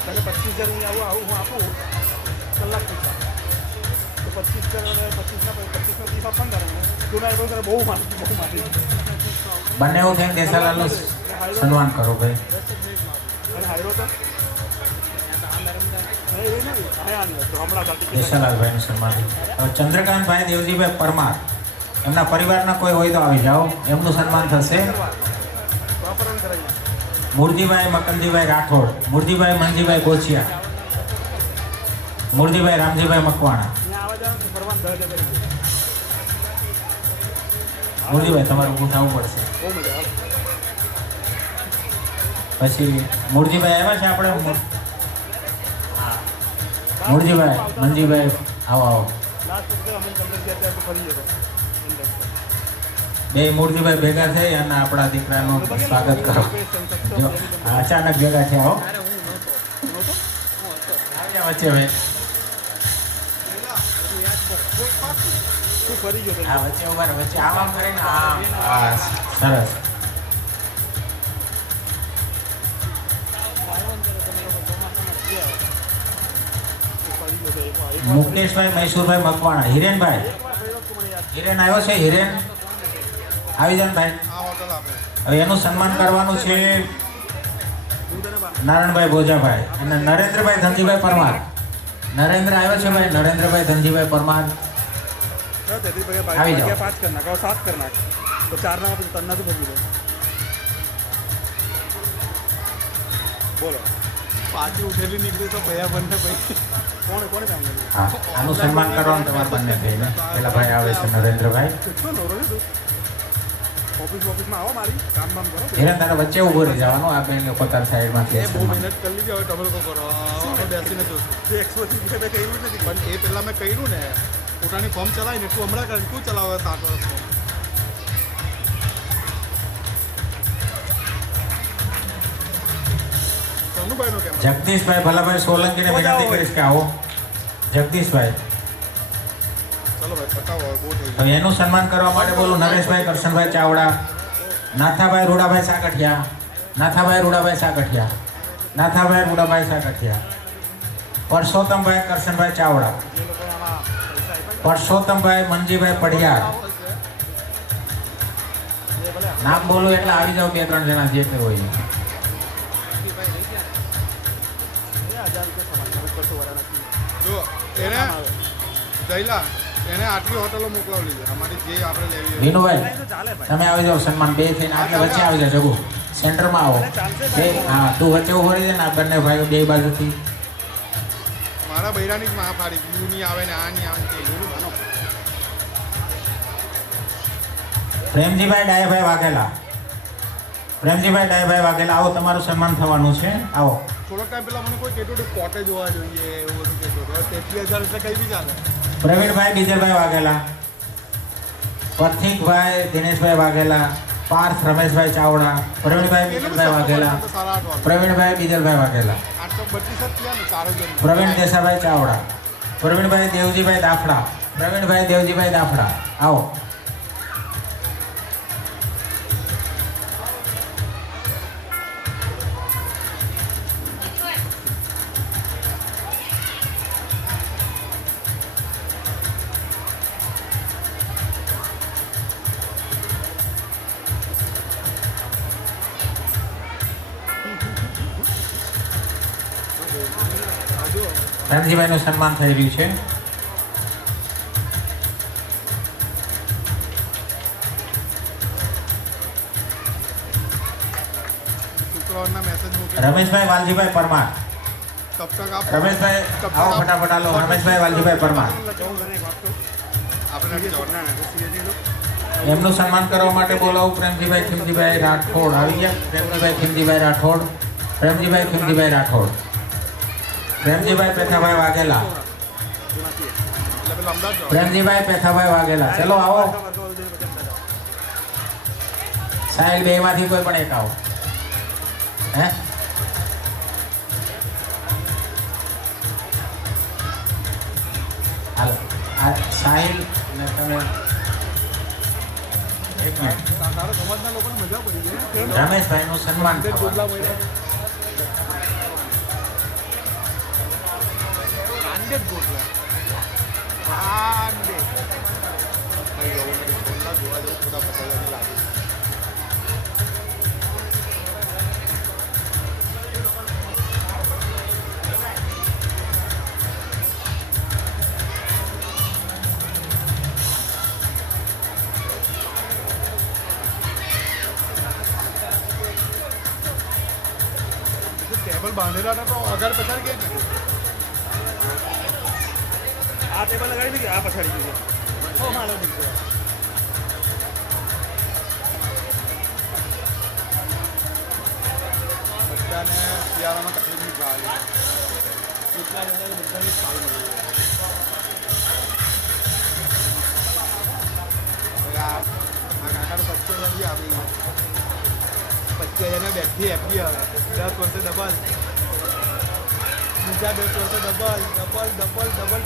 25,000 હું આવું હું આપું કલાક પૂછા તો 25 ના 25 15 તું ના તને બહુ મારી બંને એવું થઈને દેસાલાલનું સન્માન કરો ભાઈ. અને હાયરો તો દેસાલાલભાઈનું સન્માન. હવે ચંદ્રકાંતભાઈ દેવજીભાઈ પરમાર, એમના પરિવારના કોઈ હોય તો આવી જાઓ, એમનું સન્માન થશે. મૂળજીભાઈ મકનજીભાઈ રાઠોડ, મૂળજીભાઈ મનજીભાઈ ગોચિયા, મૂળજીભાઈ રામજીભાઈ મકવાણા. મૂળજીભાઈ તમારું ઊભું થવું પડશે. પછી મૂળજીભાઈ આવ્યા છે આપણે. મૂળજીભાઈ મનજીભાઈ આવો આવો. બે મૂળજીભાઈ ભેગા થઈ અને આપણા દીકરાનું સ્વાગત કરો. જો અચાનક ભેગા થયા હો વચ્ચે ભાઈ. હા વચ્ચે ઉભા રહો, વચ્ચે આમ આમ કરીને આમ. હા સરસ. મુકેશભાઈ મૈસુરભાઈ મકવાણા. હિરેનભાઈ, હિરેન આવ્યો છે. હિરેન આવી જાન ભાઈ. હવે એનું સન્માન કરવાનું છે નારણભાઈ ભોજાભાઈ અને નરેન્દ્રભાઈ ધનજીભાઈ પરમાર. નરેન્દ્ર આવ્યો છે ભાઈ. નરેન્દ્રભાઈ ધનજીભાઈ પરમાર આવી જાઓ. 5 કર નાખ 7 કર નાખ તો 4 ના પછી 3 ના તો ભરી દો. બોલો પાછી ઉઠેલી નીકળી તો ભયા બંને ભાઈ કોણ કામ કર્યું? હા આનું સન્માન કરવાનું તમારે બંને થઈને. પેલા ભાઈ આવે છે નરેન્દ્રભાઈ. ઓફિસમાં આવો મારી કામ કરો. હિરેન તારે વચ્ચે ઊભો રહી જવાનું. આ બેન લોકો તાર સાઈડમાંથી બહુ મહેનત કરી લીધી, હવે ડબલ કો કરો. હવે બેસીને જોશું. 130 મેં કર્યું જ નથી. પણ એ પહેલાં મેં કર્યું ને, પોતાની ફોર્મ ચલાવીને તું હમણાં કરે તું ચલાવે 7 વર્ષ. સોનુભાઈનો કેમ? જગદીશભાઈ ભલાભાઈ સોલંકીને વિનંતી કરીશ કે આવો. જગદીશભાઈ ચલો ભાઈ પતાવો, બહુ થઈ હવે એનું સન્માન કરવા માટે બોલું નરેશભાઈ કરશનભાઈ ચાવડા, નાથાભાઈ રૂડાભાઈ સાકઠિયા, નાથાભાઈ રૂડાભાઈ સાકઠિયા, નાથાભાઈ રૂડાભાઈ સાકઠિયા, પરસોત્તમભાઈ કરશનભાઈ ચાવડા, પરસોત્તમભાઈ મનજીભાઈ પઢિયાર. નામ બોલું એટલે આવી જાવ 2-3 જણા જે તે હોય. જો એને જયલા એને આટલી હોટલો મોકલાવલી છે અમારી જે આપણે લેવી હોય. વિનુભાઈ તમે આવી જાઓ. સન્માન બે થઈને આગળ વચ્ચે આવી જાઓ. જગુ સેન્ટરમાં આવો. બે હા તું વચ્ચે ઉભો રહી જાય ને. આ બંને ભાઈઓ બે બાજુથી. મારા બૈરાની જ મહાફારી યુ ની આવે ને આ ની આવે ને તે પ્રેમજીભાઈ ડાયાભાઈ વાઘેલા, પ્રેમજીભાઈ ડાયાભાઈ વાઘેલા આવો. તમારું સન્માન થવાનું છે. આવો. થોડોક ટાઈમ પહેલા મને કોઈ કહેતું હતું કોટે જોવા જોઈએ એવું બધું કહેતું હતું. 33,000 એટલે કઈ બી ચાલે. પ્રવીણભાઈ બીજલભાઈ વાઘેલા, પથિકભાઈ દિનેશભાઈ વાઘેલા, પાર્થ રમેશભાઈ ચાવડા, પ્રવીણભાઈ બીજલભાઈ વાઘેલા, પ્રવીણભાઈ બીજલભાઈ વાઘેલા, 832 થયા ને 4 જણ. પ્રવીણ દેસાભાઈ ચાવડા, પ્રવીણભાઈ દેવજીભાઈ દાફડા, પ્રવીણભાઈ દેવજીભાઈ દાફડા આવો. રામજીભાઈનું સન્માન થઈ રહ્યું છે. શુક્રવારના મેસેજ મૂકી રમેશભાઈ વાલજીભાઈ પરમાર, તબ તક આપ રમેશભાઈ આવો ફટાફટ આલો. રમેશભાઈ વાલજીભાઈ પરમાર આપણે નથી જવાનું. એમનું સન્માન કરવા માટે બોલાવું. પ્રેમજીભાઈ ખીમજીભાઈ રાઠોડ આવી ગયા. પ્રેમજીભાઈ ખીમજીભાઈ રાઠોડ, પ્રેમજીભાઈ ખીમજીભાઈ રાઠોડ, પ્રેમજીભાઈ પેથાભાઈ વાઘેલા, એટલે પેલા અમદાવાદ જવાનું. પ્રેમજીભાઈ પેથાભાઈ વાઘેલા. ચલો આવો સાહેબ. બે માંથી કોઈ પણ એક આવો. હે હાલો આ સાહિલ ને તમે એક મિનિટ. તારા સમાજના લોકોને મજા પડી ગઈ કેમ? રમેશભાઈનું સન્માન હંડ્રેડ થવાનું ગોટલા છે. મળ્યા. 100 ગોટલા. 100. ભાઈ જવું નથી. ગોટલા જોવા જવું થોડા પકડવાની લાગે. ટેબલ બાંધેલા હતા તો અગાડ પછાડી ગયા ને આ ટેબલ લગાવી દીધી આ પછાડી ગયું ઓ મારો દીકરો બધાને શિયાળામાં તકલીફ નહીં થાય એટલા બધાની સાલ મળી આ કાકાનો 25,000 આપી 25,000 બેઠી એફડી આવે 10 વર્ષે ડબલ બીજા 10 વર્ષે ડબલ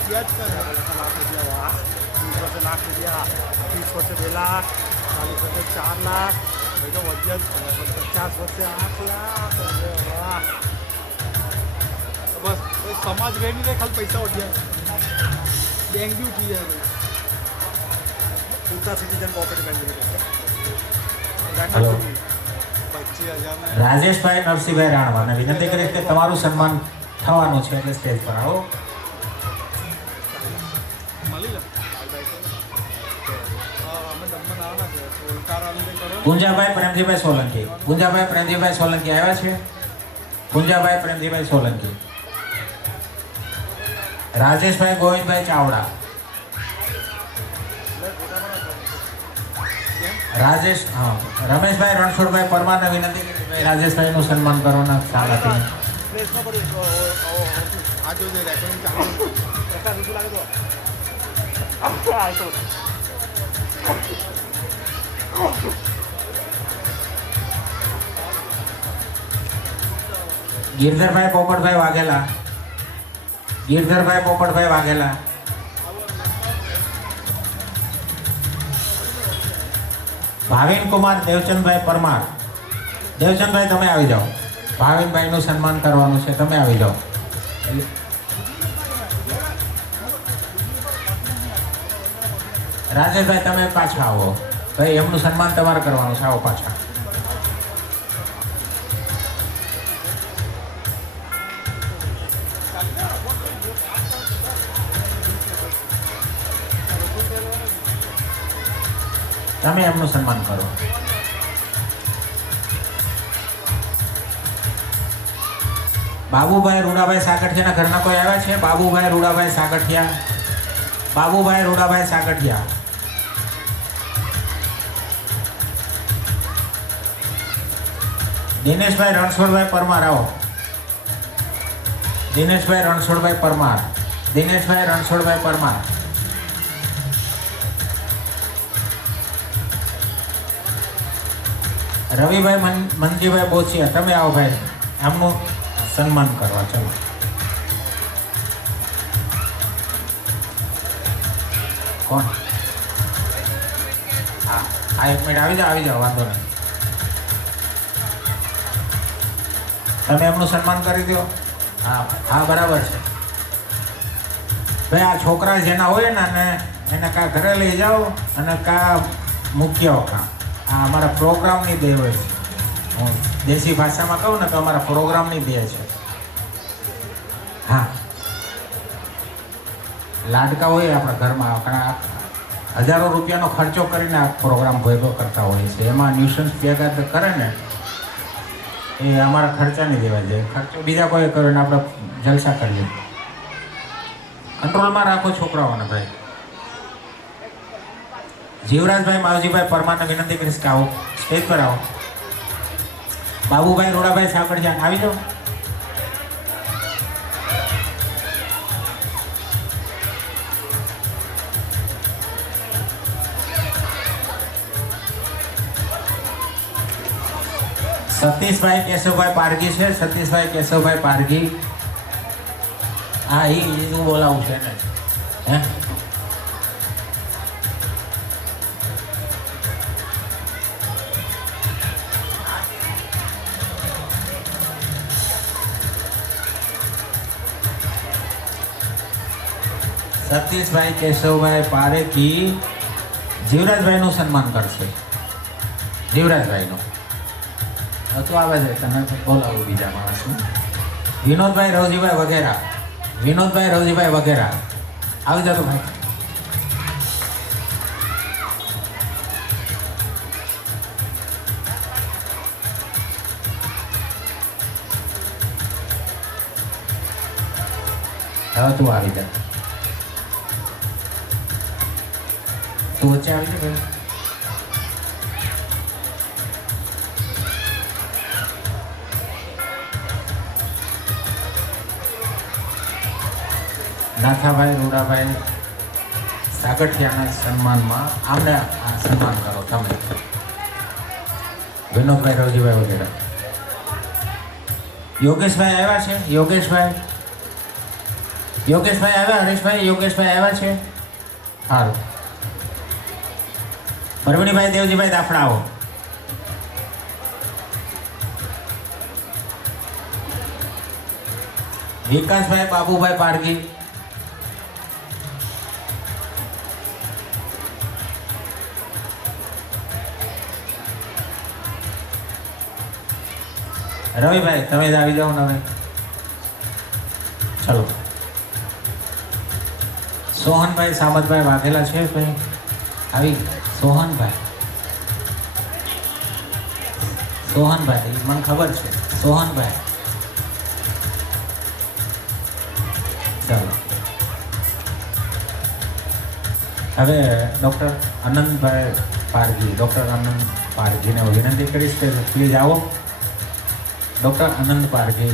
વ્યાજ કરે લાખ રૂપિયા 20 વર્ષે લાખ રૂપિયા 30 વર્ષે 2 લાખ 40 વર્ષે 4 લાખ ભાઈ તો વધ્યા જ કરે 50 વર્ષે 8 લાખ વાહ બસ સમાજ ગઈ નહીં રે ખાલી પૈસા વધ્યા બેંક બી ઉઠી જાય પૂરતા Citizen Cooperative Bank hello. 25,000 Rajeshbhai Narsinhbhai રાણવાને વિનંતી કરીશ કે તમારું સન્માન થવાનું છે એટલે સ્ટેજ પર આવો. મળી લે અમે દમણ આવવાના છે ઉલકારાનું કંઈ કરો ગુંજાભાઈ પ્રેમજીભાઈ સોલંકી. ગુંજાભાઈ પ્રેમજીભાઈ સોલંકી આવ્યા છે. ગુંજાભાઈ પ્રેમજીભાઈ સોલંકી. રાજેશભાઈ ગોવિંદભાઈ ચાવડા. રાજેશ હા રમેશભાઈ રણછોડભાઈ પરમારને વિનંતી કરી ભાઈ રાજેશભાઈનું સન્માન કરવાના સાલાથી. પ્લેસમાં પડ્યું આ જો રેકોર્ડિંગ ચાલુ પ્રકાશ શું લાગે તો આવતો ગિરધરભાઈ પોપટભાઈ વાઘેલા. ગિરધરભાઈ પોપટભાઈ વાઘેલા. ભાવિન કુમાર દેવચંદભાઈ પરમાર. દેવચંદભાઈ તમે આવી જાઓ. ભાવિનભાઈનું સન્માન કરવાનું છે, તમે આવી જાઓ. રાજેશભાઈ તમે પાછા આવો ભાઈ, એમનું સન્માન તમારે કરવાનું છે. આવો પાછા. તમે એમનું સન્માન કરો. બાબુભાઈ રૂડાભાઈ સાગઠિયાના ઘરના કોઈ આવ્યા છે? બાબુભાઈ રૂડાભાઈ સાગઠિયા. બાબુભાઈ રૂડાભાઈ સાગઠિયા. દિનેશભાઈ રણછોડભાઈ પરમાર આવો. દિનેશભાઈ રણછોડભાઈ પરમાર. દિનેશભાઈ રણછોડભાઈ પરમાર. રવિભાઈ મનજીભાઈ બોચિયા તમે આવો ભાઈ, એમનું સન્માન કરવા. ચલો કોણ? હા હા એક મિનિટ આવી જાઓ વાંધો નહીં. તમે એમનું સન્માન કરી દો. હા હા બરાબર છે ભાઈ. આ છોકરા જેના હોય ને એને કાં ઘરે લઈ જાઓ અને કાં મૂકી આવો કાં. આ અમારા પ્રોગ્રામની દે હોય છે. હું દેશી ભાષામાં કહું ને તો અમારા પ્રોગ્રામની દે છે. હા લાડકા હોય આપણા ઘરમાં હજારો રૂપિયાનો ખર્ચો કરીને આ પ્રોગ્રામ ભેગો કરતા હોય છે. એમાં ન્યુસન્સ ભેગા કરે ને એ અમારા ખર્ચા નહીં દેવા જાય. ખર્ચો બીજા કોઈ કરે ને આપણે જલસા કરીએ. કંટ્રોલમાં રાખો છોકરાઓને ભાઈ. જીવરાજભાઈ માવજીભાઈ પરમારને વિનંતી કરીશ કે આવો સ્ટેજ પર આવો. બાબુભાઈ રોડાભાઈ સાકડિયા આવી જાઓ. સતીશભાઈ કેશવભાઈ પારગી છે. સતીશભાઈ કેશવભાઈ પારગી. હા એ હું બોલાવું છે ને. હે સતીશભાઈ કેશવભાઈ પારેખી જીવરાજભાઈનું સન્માન કરશે. જીવરાજભાઈનું તું આવે છે, તને બોલાવું બીજા માણસનું. વિનોદભાઈ રવજીભાઈ વગેરા. વિનોદભાઈ રવજીભાઈ વગેરા આવી જતો ભાઈ. હવે તું આવી જા, તું વચ્ચે આવી જા ભાઈ. નાથાભાઈ રૂડાભાઈ સાગઠિયાના સન્માનમાં આમને આ સન્માન કરો તમે. વિનોદભાઈ રવજીભાઈ વગેરે. યોગેશભાઈ આવ્યા છે? યોગેશભાઈ આવ્યા? હરેશભાઈ યોગેશભાઈ આવ્યા છે? સારું. પરવીણીભાઈ દેવજીભાઈ દાફડા આવો. વિકાસભાઈ બાબુભાઈ પારગી. રવિભાઈ તમે જ આવી જાઓ ને હવે. ચલો. સોહનભાઈ સામતભાઈ વાઘેલા છે ભાઈ? આવી સોહનભાઈ મને ખબર છે. સોહનભાઈ ચાલો. હવે ડૉક્ટર આનંદભાઈ પારગી. ડૉક્ટર આનંદ પારગીને વિનંતી કરીશ કે પ્લીઝ આવો. ડૉક્ટર આનંદ પારગી.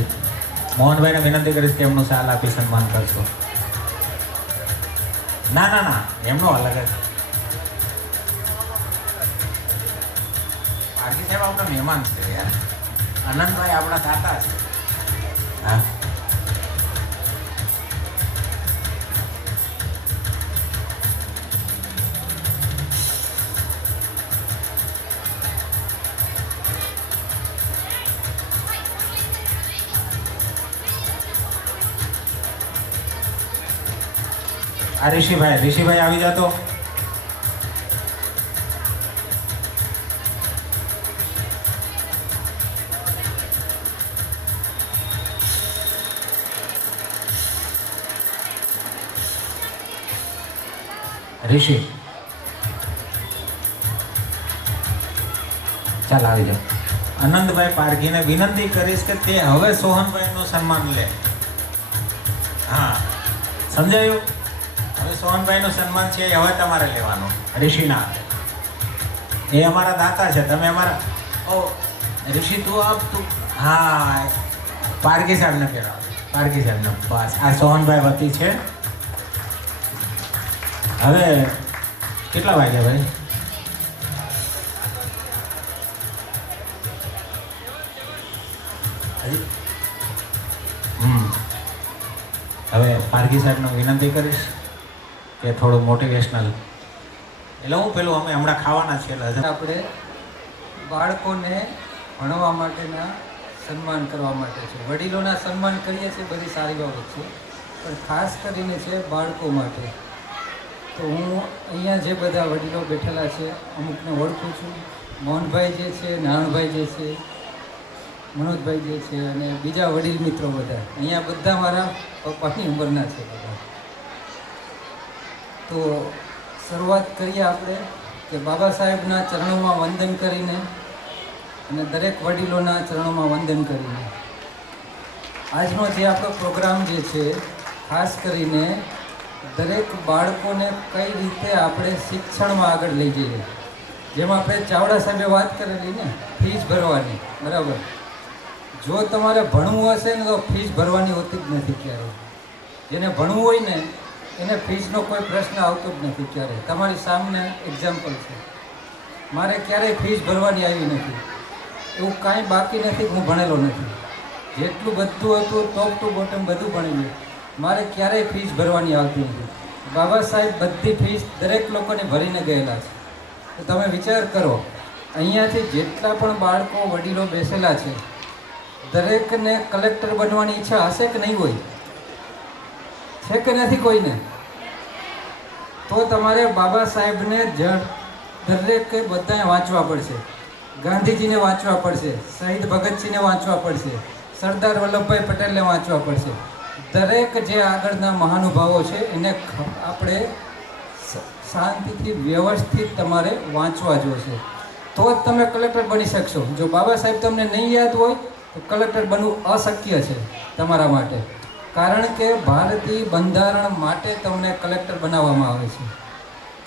મોહનભાઈને વિનંતી કરીશ કે એમનું શાલ આપી સન્માન કરશો. ના એમનો અલગ જ. પારગી સાહેબ આપણા મહેમાન છે યાર. આનંદભાઈ આપણા દાતા છે. હા આ ઋષિભાઈ આવી જાતો. ઋષિ ચાલ આવી જાઓ. આનંદભાઈ પારગીને વિનંતી કરીશ કે તે હવે સોહનભાઈનું સન્માન લે. હા સમજાયું? હવે સોહનભાઈનું સન્માન છે એ હવે તમારે લેવાનું. ઋષિના એ અમારા દાતા છે. તમે અમારા ઓ ઋષિ તું હા પારગી સાહેબને કહેવાય. પારગી સાહેબને બસ. આ સોહનભાઈ વતી છે. હવે કેટલા વાગ્યા ભાઈ? હવે પારગી સાહેબને વિનંતી કરીશ કે થોડું મોટિવેશનલ. એટલે હું પેલું અમે હમણાં ખાવાના છે એટલે આપણે બાળકોને ભણવા માટેના સન્માન કરવા માટે છે. વડીલોના સન્માન કરીએ છીએ, બધી સારી બાબત છે, પણ ખાસ કરીને છે બાળકો માટે. તો હું અહીંયા જે બધા વડીલો બેઠેલા છે અમુકને ઓળખું છું. મોહનભાઈ જે છે, નારણભાઈ જે છે, મનોજભાઈ જે છે અને બીજા વડીલ મિત્રો બધા અહીંયા બધા મારા પપ્પાની ઉંમરના છે બધા. તો શરૂઆત કરીએ આપણે કે બાબા સાહેબના ચરણોમાં વંદન કરીને અને દરેક વડીલોના ચરણોમાં વંદન કરીને આજનો જે આપણો પ્રોગ્રામ જે છે ખાસ કરીને દરેક બાળકોને કઈ રીતે આપણે શિક્ષણમાં આગળ લઈ જઈએ. જેમ આપણે ચાવડા સાહેબે વાત કરેલી ને ફીસ ભરવાની, બરાબર. જો તમારે ભણવું હશે ને તો ફીસ ભરવાની હોતી જ નથી ક્યારેય. જેને ભણવું હોય ને એને ફીસનો કોઈ પ્રશ્ન આવતો જ નથી ક્યારેય. તમારી સામે એક્ઝામ્પલ છે. મારે ક્યારેય ફીસ ભરવાની આવી નથી. એવું કાંઈ બાકી નથી કે હું ભણેલો નથી. જેટલું બધું હતું ટોપ ટુ બોટમ બધું ભણેલું. મારે ક્યારેય ફીસ ભરવાની આવતી નથી. બાબા સાહેબ બધી ફીસ દરેક લોકોને ભરીને ગયેલા છે. તો તમે વિચાર કરો, અહીંયાથી જેટલા પણ બાળકો વડીલો બેસેલા છે દરેકને કલેક્ટર બનવાની ઈચ્છા હશે કે નહીં હોય? છે કે નથી કોઈને? તો તમારે બાબા સાહેબને દરેક બધાએ વાંચવા પડશે. ગાંધીજીને વાંચવા પડશે, શહીદ ભગતસિંહને વાંચવા પડશે, સરદાર વલ્લભભાઈ પટેલને વાંચવા પડશે. દરેક જે આગળના મહાનુભાવો છે એને આપણે શાંતિથી વ્યવસ્થિત તમારે વાંચવા જોશે, તો જ તમે કલેક્ટર બની શકશો. જો બાબા સાહેબ તમને નહીં યાદ હોય તો કલેક્ટર બનવું અશક્ય છે તમારા માટે. કારણ કે ભારતીય બંધારણ માટે તમને કલેક્ટર બનાવવામાં આવે છે.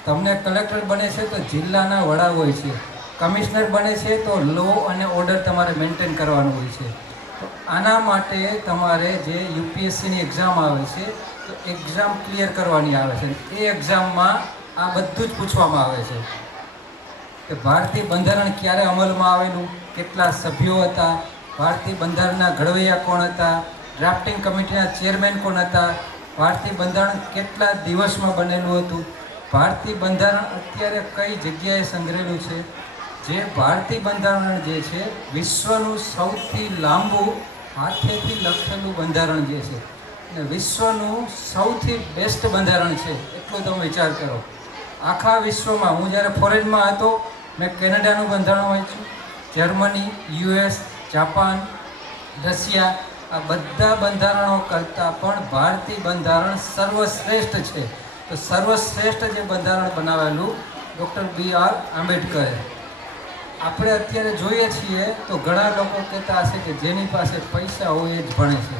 તમને કલેક્ટર બને છે તો જિલ્લાના વડા હોય છે, કમિશનર બને છે તો લો અને ઓર્ડર તમારે મેન્ટેન કરવાનું હોય છે. તો આના માટે તમારે જે યુપીએસસીની એક્ઝામ આવે છે તો એક્ઝામ ક્લિયર કરવાની આવે છે. એ એક્ઝામમાં આ બધું જ પૂછવામાં આવે છે કે ભારતીય બંધારણ ક્યારે અમલમાં આવેલું, કેટલા સભ્યો હતા, ભારતીય બંધારણના ઘડવૈયા કોણ હતા, ડ્રાફ્ટિંગ કમિટીના ચેરમેન કોણ હતા, ભારતીય બંધારણ કેટલા દિવસમાં બનેલું હતું, ભારતીય બંધારણ અત્યારે કઈ જગ્યાએ સંગ્રહેલું છે. જે ભારતીય બંધારણ જે છે વિશ્વનું સૌથી લાંબુ હાથેથી લખેલું બંધારણ જે છે અને વિશ્વનું સૌથી બેસ્ટ બંધારણ છે, એટલું તમે વિચાર કરો. આખા વિશ્વમાં હું જ્યારે ફોરેનમાં હતો મેં કેનેડાનું બંધારણ વાંચ્યું, જર્મની, યુએસ, જાપાન, રશિયા, આ બધા બંધારણો કરતાં પણ ભારતીય બંધારણ સર્વશ્રેષ્ઠ છે. તો સર્વશ્રેષ્ઠ જે બંધારણ બનાવેલું ડૉક્ટર B.R. આંબેડકરે. આપણે અત્યારે જોઈએ છીએ તો ઘણા લોકો કહેતા હશે કે જેની પાસે પૈસા હોય એ જ ભણે છે.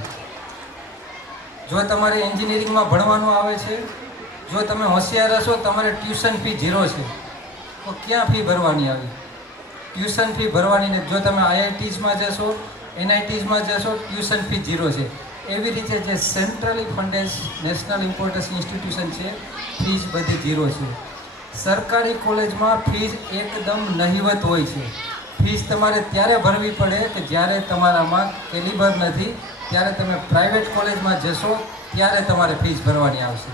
જો તમારે એન્જિનિયરિંગમાં ભણવાનું આવે છે, જો તમે હોશિયાર હશો, તમારે ટ્યુશન ફી 0 છે, તો ક્યાં ફી ભરવાની આવી? ટ્યુશન ફી ભરવાની ને. જો તમે IITsમાં જશો, NITsમાં જશો, ટ્યુશન ફી 0 છે. એવી રીતે જે centrally funded national importance institution છે, ફીસ બધી 0 છે. સરકારી કોલેજમાં ફીસ એકદમ નહિવત હોય છે. ફીસ તમારે ત્યારે ભરવી પડે કે જ્યારે તમારામાં કેલિબર નથી, ત્યારે તમે પ્રાઇવેટ કોલેજમાં જશો ત્યારે તમારે ફીસ ભરવાની આવશે.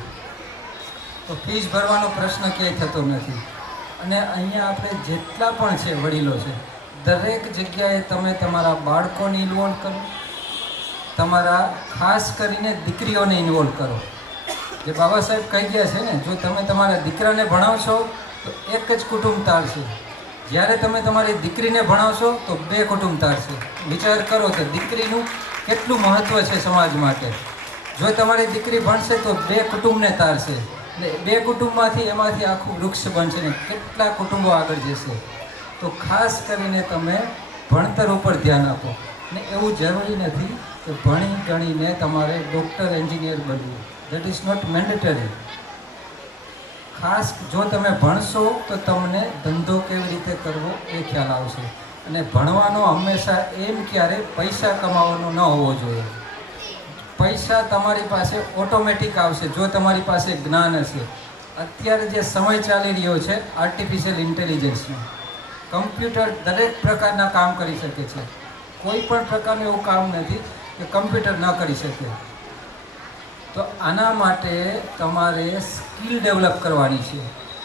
તો ફીસ ભરવાનો પ્રશ્ન ક્યાંય થતો નથી. અને અહીંયા આપણે જેટલા પણ છે વડીલો છે, દરેક જગ્યાએ તમે તમારા બાળકોને ઇન્વોલ્વ કરો, તમારા ખાસ કરીને દીકરીઓને ઇન્વોલ્વ કરો. જે બાબા સાહેબ કહી ગયા છે ને, જો તમે તમારા દીકરાને ભણાવશો તો એક જ કુટુંબ તારશે, જ્યારે તમે તમારી દીકરીને ભણાવશો તો 2 કુટુંબ તારશે. વિચાર કરો કે દીકરીનું કેટલું મહત્ત્વ છે સમાજ માટે. જો તમારી દીકરી ભણશે તો 2 કુટુંબને તારશે, ને 2 કુટુંબમાંથી એમાંથી આખું વૃક્ષ બનશે ને કેટલા કુટુંબો આગળ જશે. તો ખાસ કરીને તમે ભણતર ઉપર ધ્યાન આપો. ને એવું જરૂરી નથી કે ભણી ગણીને તમારે ડૉક્ટર, એન્જિનિયર બનવું. That is not mandatory. ખાસ જો તમે ભણશો તો તમને ધંધો કેવી રીતે કરવો એ ખ્યાલ આવશે. અને ભણવાનો હંમેશા એમ ક્યારે પૈસા કમાવાનો ન હોવો જોઈએ. પૈસા તમારી પાસે ઓટોમેટિક આવશે જો તમારી પાસે જ્ઞાન હશે. અત્યારે જે સમય ચાલી રહ્યો છે આર્ટિફિશિયલ ઇન્ટેલિજન્સનો, કમ્પ્યુટર દરેક પ્રકારના કામ કરી શકે છે. કોઈ પણ પ્રકારનું એવું કામ નથી કે કમ્પ્યુટર ન કરી શકે. તો આના માટે તમારે સ્કિલ ડેવલપ કરવાની છે.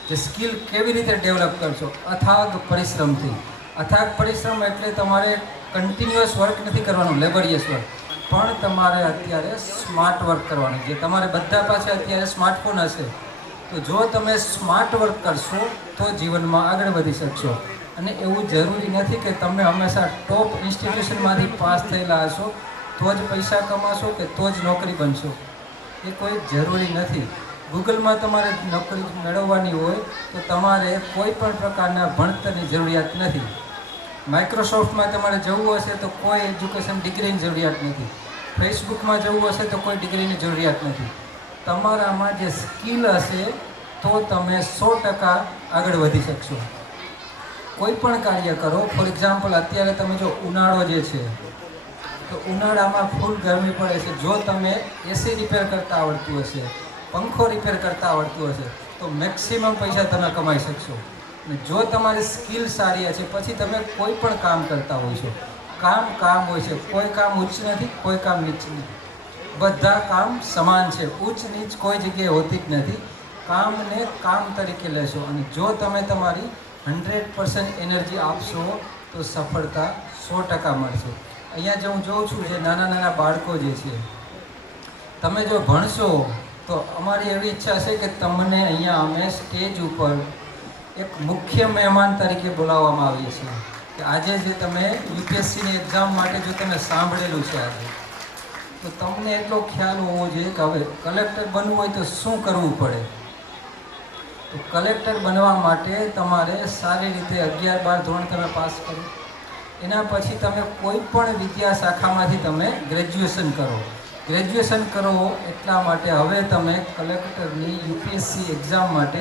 જે સ્કિલ કેવી રીતે ડેવલપ કરશો? અથાગ પરિશ્રમથી. અથાગ પરિશ્રમ એટલે તમારે કન્ટિન્યુઅસ વર્ક નથી કરવાનું, લેબરિયસ વર્ક, પણ તમારે અત્યારે સ્માર્ટ વર્ક કરવાનું. જે તમારે બધા પાસે અત્યારે સ્માર્ટફોન હશે, તો જો તમે સ્માર્ટ વર્ક કરશો તો જીવનમાં આગળ વધી શકશો. અને એવું જરૂરી નથી કે તમે હંમેશા ટોપ ઇન્સ્ટિટ્યુશનમાંથી પાસ થયેલા હશો તો જ પૈસા કમાશો કે તો જ નોકરી બનશો. એ કોઈ જરૂરી નથી. ગૂગલમાં તમારે નોકરી મેળવવાની હોય તો તમારે કોઈ પણ પ્રકારના ભણતરની જરૂરિયાત નથી. માઇક્રોસોફ્ટમાં તમારે જવું હશે તો કોઈ એજ્યુકેશન ડિગ્રીની જરૂરિયાત નથી. ફેસબુકમાં જવું હશે તો કોઈ ડિગ્રીની જરૂરિયાત નથી. તમારામાં જે સ્કિલ હશે તો તમે 100% આગળ વધી શકશો. કોઈ પણ કાર્ય કરો. ફોર એક્ઝામ્પલ અત્યારે તમે જો ઉનાળો જે છે તો ઉનાળામાં ફૂલ ગરમી પડે છે. જો તમે એસી રિપેર કરતાં આવડતું હશે, પંખો રિપેર કરતાં આવડતું હશે તો મેક્સિમમ પૈસા તમે કમાઈ શકશો. અને જો તમારી સ્કિલ સારી હશે પછી તમે કોઈ પણ કામ કરતા હોય છો. કામ હોય છે. કોઈ કામ ઉચ્ચ નથી, કોઈ કામ નીચ નથી. બધા કામ સમાન છે. ઉચ્ચ નીચ કોઈ જગ્યાએ હોતી જ નથી. કામને કામ તરીકે લેશો અને જો તમે તમારી 100% એનર્જી આપશો તો સફળતા 100% મળશે. અહીંયા જે હું જોઉં છું જે નાના બાળકો જે છે, તમે જો ભણશો તો અમારી એવી ઈચ્છા છે કે તમને અહીંયા અમે સ્ટેજ ઉપર એક મુખ્ય મહેમાન તરીકે બોલાવવામાં આવીએ છીએ કે આજે જે તમે યુપીએસસીની એક્ઝામ માટે જો તમે સાંભળેલું છે આજે, તો તમને એટલો ખ્યાલ હોવો જોઈએ કે હવે કલેક્ટર બનવું હોય તો શું કરવું પડે. તો કલેક્ટર બનવા માટે તમારે સારી રીતે 11-12 ધોરણ તમે પાસ કરો, એના પછી તમે કોઈ પણ વિદ્યા શાખામાંથી તમે ગ્રેજ્યુએશન કરો. ગ્રેજ્યુએશન કરો એટલા માટે હવે તમે કલેક્ટરની યુપીએસસી એક્ઝામ માટે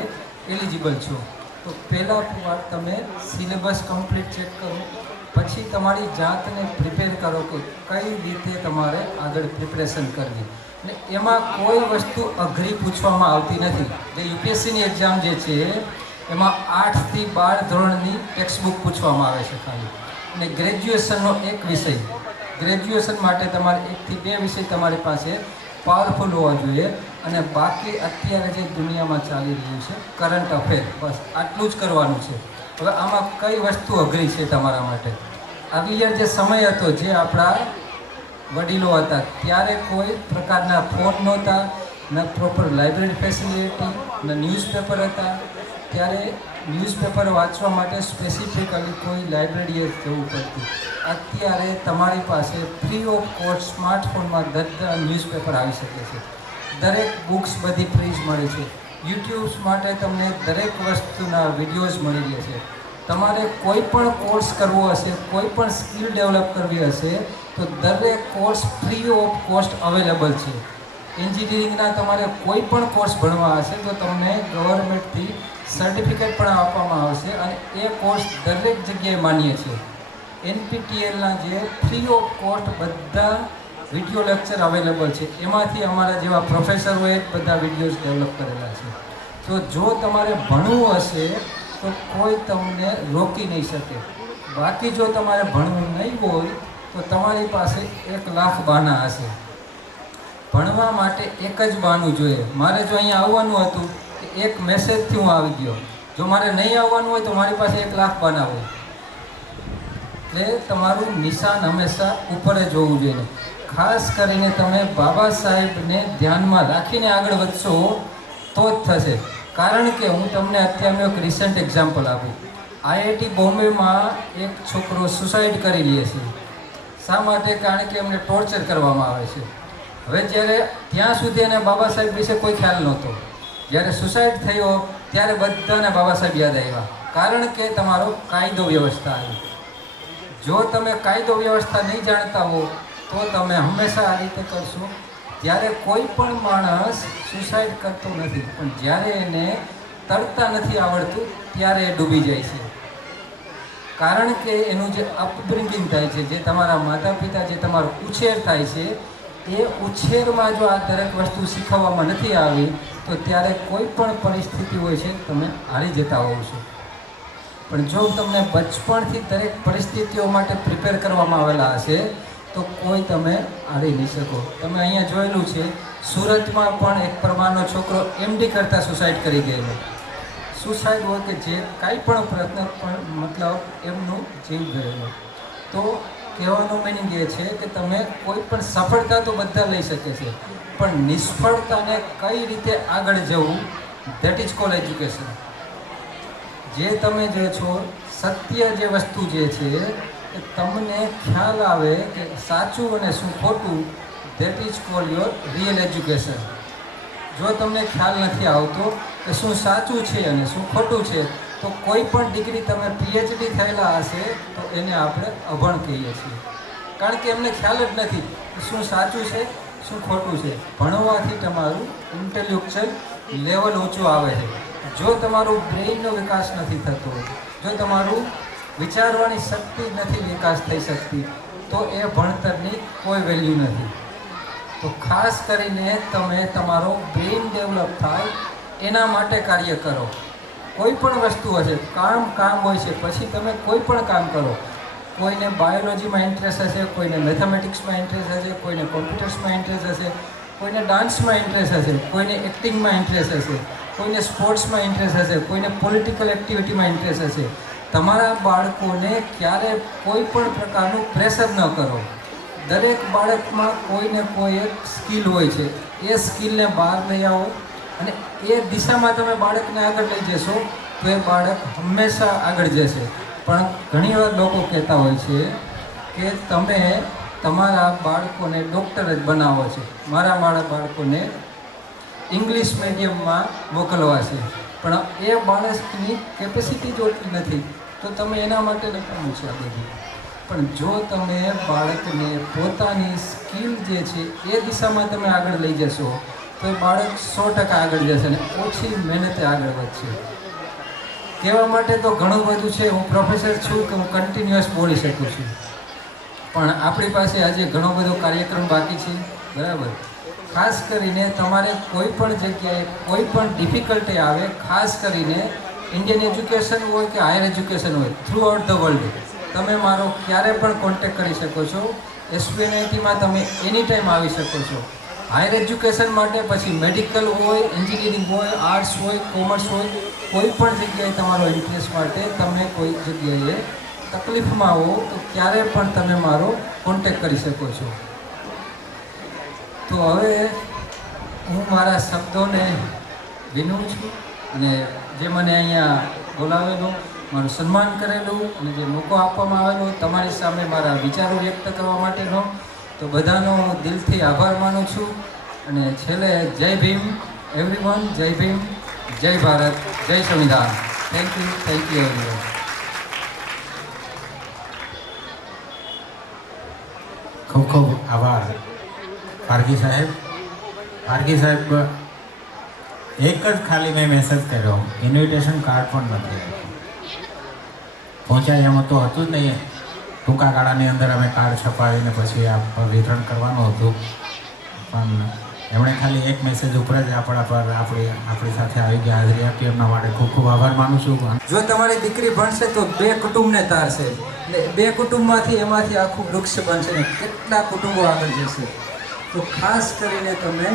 એલિજિબલ છો. તો પહેલાં વાર તમે સિલેબસ કમ્પ્લીટ ચેક કરો, પછી તમારી જાતને પ્રિપેર કરો કે કઈ રીતે તમારે આગળ પ્રિપરેશન કરવી. અને એમાં કોઈ વસ્તુ અઘરી પૂછવામાં આવતી નથી. જે યુપીએસસીની એક્ઝામ જે છે એમાં 8 થી 12 ધોરણની ટેક્સ્ટ બુક પૂછવામાં આવે છે ખાલી. અને ગ્રેજ્યુએશનનો એક વિષય, ગ્રેજ્યુએશન માટે તમારે 1 થી 2 વિષય તમારી પાસે પાવરફુલ હોવા જોઈએ. અને બાકી અત્યારે જે દુનિયામાં ચાલી રહ્યું છે કરંટ અફેર, બસ આટલું જ કરવાનું છે. હવે આમાં કઈ વસ્તુ અઘરી છે તમારા માટે? અર્લિયર જે સમય હતો, જે આપણા વડીલો હતા, ત્યારે કોઈ પ્રકારના ફોન નહોતા, ન પ્રોપર લાઇબ્રેરી ફેસિલિટી, ન ન્યૂઝપેપર હતા. ત્યારે ન્યૂઝપેપર વાંચવા માટે સ્પેસિફિકલી કોઈ લાઇબ્રેરીએ જવું પડતું. અત્યારે તમારી પાસે ફ્રી ઓફ કોસ્ટ સ્માર્ટફોનમાં બધા ન્યૂઝપેપર આવી શકે છે. દરેક બુક્સ બધી ફ્રી જ મળે છે. યુટ્યુબ્સ માટે તમને દરેક વસ્તુના વિડીયોઝ મળી રહે છે. તમારે કોઈ પણ કોર્સ કરવો હશે, કોઈ પણ સ્કિલ ડેવલપ કરવી હશે, તો દરેક course free of cost available છે. એન્જિનિયરિંગના તમારે કોઈ પણ કોર્સ ભણવા હશે તો તમને ગવર્મેન્ટથી સર્ટિફિકેટ પણ આપવામાં આવશે અને એ કોર્સ દરેક જગ્યાએ માન્ય છે. NPTELના જે ફ્રી ઓફ કોસ્ટ બધા વિડીયો લેક્ચર અવેલેબલ છે. એમાંથી અમારા જેવા પ્રોફેસરોએ બધા વિડીયોઝ ડેવલપ કરેલા છે. તો જો તમારે ભણવું હશે તો કોઈ તમને રોકી નહીં શકે. બાકી જો તમારે ભણવું નહીં હોય તો તમારી પાસે 1 લાખ બહાના હશે. ભણવા માટે એક જ બહાનું જોઈએ. મારે જો અહીંયા આવવાનું હતું કે એક મેસેજથી હું આવી ગયો. જો મારે નહીં આવવાનું હોય તો મારી પાસે 1 લાખ બહાના હોય. એટલે તમારું નિશાન હંમેશા ઉપર જ હોવું જોઈએ. ખાસ કરીને તમે બાબા સાહેબને ધ્યાનમાં રાખીને આગળ વધશો તો જ થશે. કારણ કે હું તમને અત્યારનું એક રિસન્ટ એક્ઝામ્પલ આપું. IIT બોમ્બેમાં એક છોકરો સુસાઇડ કરી લે છે. શા માટે? કારણ કે એમને ટોર્ચર કરવામાં આવે છે. હવે જ્યારે ત્યાં સુધી એને બાબા સાહેબ વિશે કોઈ ખ્યાલ નહોતો. જ્યારે સુસાઇડ થયો ત્યારે બધાને બાબા સાહેબ યાદ આવ્યા. કારણ કે તમારો કાયદો વ્યવસ્થા આવી. જો તમે કાયદો વ્યવસ્થા નહીં જાણતા હો તો તમે હંમેશા આ રીતે કરશો. ત્યારે કોઈ પણ માણસ સુસાઇડ કરતો નથી, પણ જ્યારે એને તરતા નથી આવડતું ત્યારે એ ડૂબી જાય છે. કારણ કે એનું જે અપબ્રિંગિંગ થાય છે, જે તમારા માતા પિતા, જે તમારો ઉછેર થાય છે, એ ઉછેરમાં જો આ દરેક વસ્તુ શીખવવામાં નથી આવી તો ત્યારે કોઈ પણ પરિસ્થિતિ હોય છે તમે હારી જતા હોવ છો. પણ જો તમને બચપણથી દરેક પરિસ્થિતિઓ માટે પ્રિપેર કરવામાં આવેલા હશે તો કોઈ તમે હારી નહીં શકો. તમે અહીંયા જોયેલું છે, સુરતમાં પણ એક પરમારનો છોકરો MD કરતાં સુસાઇડ કરી ગયેલો. સુસાઇડ હોય કે જે કાંઈ પણ પ્રયત્ન પણ મતલબ એમનું જીવ ગયેલો. તો કહેવાનો મિનિંગ એ છે કે તમે કોઈ પણ સફળતા તો બધા લઈ શકે છે, પણ નિષ્ફળતાને કઈ રીતે આગળ જવું, ધેટ ઇઝ કોલ એજ્યુકેશન. જે તમે જે છો, સત્ય જે વસ્તુ જે છે કે તમને ખ્યાલ આવે કે સાચું અને શું ખોટું, that is call your real education. જો તમને ખ્યાલ નથી આવતો કે શું સાચું છે અને શું ખોટું છે, તો કોઈ પણ ડિગ્રી તમે PhD થયેલા હશે તો એને આપણે અભણ કહીએ છીએ. કારણ કે એમને ખ્યાલ જ નથી કે શું સાચું છે, શું ખોટું છે. ભણવાથી તમારું ઇન્ટેલેક્ચ્યુઅલ લેવલ ઊંચું આવે છે. જો તમારું બ્રેઇનનો વિકાસ નથી થતો, જો તમારું વિચારવાની શક્તિ નથી વિકાસ થઈ શકતી, તો એ ભણતરની કોઈ વેલ્યુ નથી. તો ખાસ કરીને તમે તમારો બ્રેઇન ડેવલપ થાય એના માટે કાર્ય કરો. કોઈ પણ વસ્તુ હશે, કામ હોય છે, પછી તમે કોઈ પણ કામ કરો. કોઈને બાયોલોજીમાં ઇન્ટરેસ્ટ હશે, કોઈને મેથેમેટિક્સમાં ઇન્ટરેસ્ટ હશે, કોઈને કોમ્પ્યુટર્સમાં ઇન્ટરેસ્ટ હશે, કોઈને ડાન્સમાં ઇન્ટરેસ્ટ હશે, કોઈને એક્ટિંગમાં ઇન્ટરેસ્ટ હશે, કોઈને સ્પોર્ટ્સમાં ઇન્ટરેસ્ટ હશે, કોઈને પોલિટિકલ એક્ટિવિટીમાં ઇન્ટરેસ્ટ હશે. તમારા બાળકોને ક્યારે કોઈ પણ પ્રકારનું પ્રેશર ન કરો. દરેક બાળકમાં કોઈને કોઈ એક સ્કિલ હોય છે, એ એ સ્કિલને બહાર લઈ આવો અને એ દિશામાં તમે બાળકને આગળ લઈ જશો તો એ બાળક હંમેશા આગળ જશે. પણ ઘણીવાર લોકો કહેતા હોય છે કે તમે તમારા બાળકોને ડૉક્ટર જ બનાવો છો, મારા બાળકોને ઇંગ્લિશ મીડિયમમાં મોકલવા છે, પણ એ બાળકની કેપેસિટી જો એટલી નથી તો તમે એના માટે લખવાનું છે આ બધું. પણ જો તમે બાળકને પોતાની સ્કિલ જે છે એ દિશામાં તમે આગળ લઈ જશો તો એ બાળક 100% આગળ જશે અને ઓછી મહેનતે આગળ વધશે. કહેવા માટે તો ઘણું બધું છે, હું પ્રોફેસર છું કે હું કન્ટિન્યુઅસ બોલી શકું છું, પણ આપણી પાસે આજે ઘણો બધો કાર્યક્રમ બાકી છે, બરાબર. ખાસ કરીને તમારે કોઈ પણ જગ્યાએ કોઈ પણ ડિફિકલ્ટી આવે, ખાસ કરીને ઇન્ડિયન એજ્યુકેશન હોય કે હાયર એજ્યુકેશન હોય, થ્રુ આઉટ ધ વર્લ્ડ તમે મારો ક્યારે પણ કોન્ટેક્ટ કરી શકો છો. SPNITમાં તમે એની ટાઈમ આવી શકો છો. હાયર એજ્યુકેશન માટે પછી મેડિકલ હોય, એન્જિનિયરિંગ હોય, આર્ટ્સ હોય, કોમર્સ હોય, કોઈ પણ જગ્યાએ તમારો ઇન્ટરેસ્ટ માટે તમે કોઈ જગ્યાએ તકલીફમાં હો તો ક્યારે પણ તમે મારો કોન્ટેક્ટ કરી શકો છો. તો હવે હું મારા શબ્દોને વિનું છું અને જે મને અહીંયા બોલાવેલો, મારું સન્માન કરેલું અને જે મોકો આપવામાં આવેલો તમારી સામે મારા વિચારો વ્યક્ત કરવા માટેનો, તો બધાનો હું દિલથી આભાર માનું છું. અને છેલ્લે જય ભીમ એવરીવન, જય ભીમ, જય ભારત, જય સંવિધાન. Thank you everyone. ખૂબ ખૂબ આભાર ફારગી સાહેબ. ફારગી સાહેબ એક જ ખાલી મેં મેસેજ કર્યો, ઇન્વિટેશન કાર્ડ પણ નથી આપ્યું. પહોંચાય એમ તો હતું જ નહીં. ટૂંકા ગાળાની અંદર અમે કાર્ડ છપાવીને પછી વિતરણ કરવાનું હતું, પણ એમણે ખાલી એક મેસેજ ઉપર જ આપણી સાથે આવી ગયા, હાજરી આપી. એમના માટે ખૂબ ખૂબ આભાર માનું છું. જો તમારી દીકરી ભણશે તો 2 કુટુંબને તારશે, એટલે 2 કુટુંબમાંથી એમાંથી આખું વૃક્ષ બનશે ને કેટલા કુટુંબો આગળ જશે. તો ખાસ કરીને તમે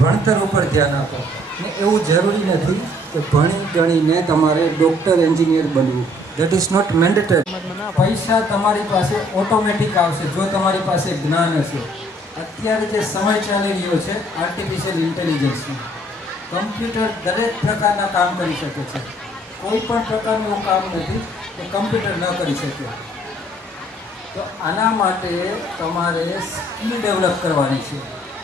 ભણતર ઉપર ધ્યાન આપો. ને એવું જરૂરી નથી કે ભણી ગણીને તમારે ડૉક્ટર, એન્જિનિયર બનવું. That is not mandatory. પૈસા તમારી પાસે ઓટોમેટિક આવશે જો તમારી પાસે જ્ઞાન હશે. અત્યારે જે સમય ચાલી રહ્યો છે આર્ટિફિશિયલ ઇન્ટેલિજન્સનો, કમ્પ્યુટર દરેક પ્રકારના કામ કરી શકે છે. કોઈ પણ પ્રકારનું એવું કામ નથી કે કમ્પ્યુટર ન કરી શકે. તો આના માટે તમારે સ્કિલ ડેવલપ કરવાની છે.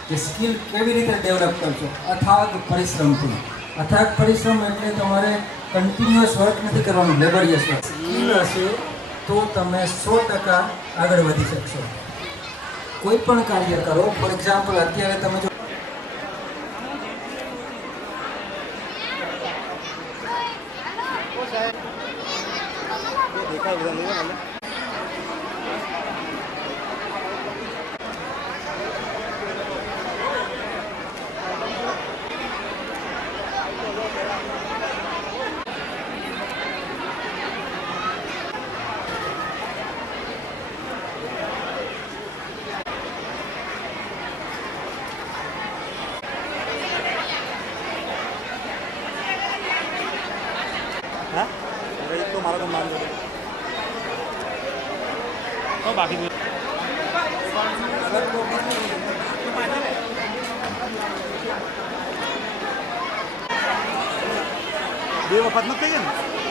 જે સ્કિલ કેવી રીતે ડેવલપ કરશો? અથાગ પરિશ્રમથી. અથાગ પરિશ્રમ એટલે તમારે કન્ટિન્યુઅસ વર્ક નથી કરવાનું, લેબરિયસ વર્ક. સ્કિલ હશે તો તમે 100% આગળ વધી શકશો. કોઈ પણ કાર્ય કરો, ફોર એક્ઝામ્પલ અત્યારે તમે જો તો મારો કામ માન તો બાકી બે વખત નથી થઈ ગયા ને.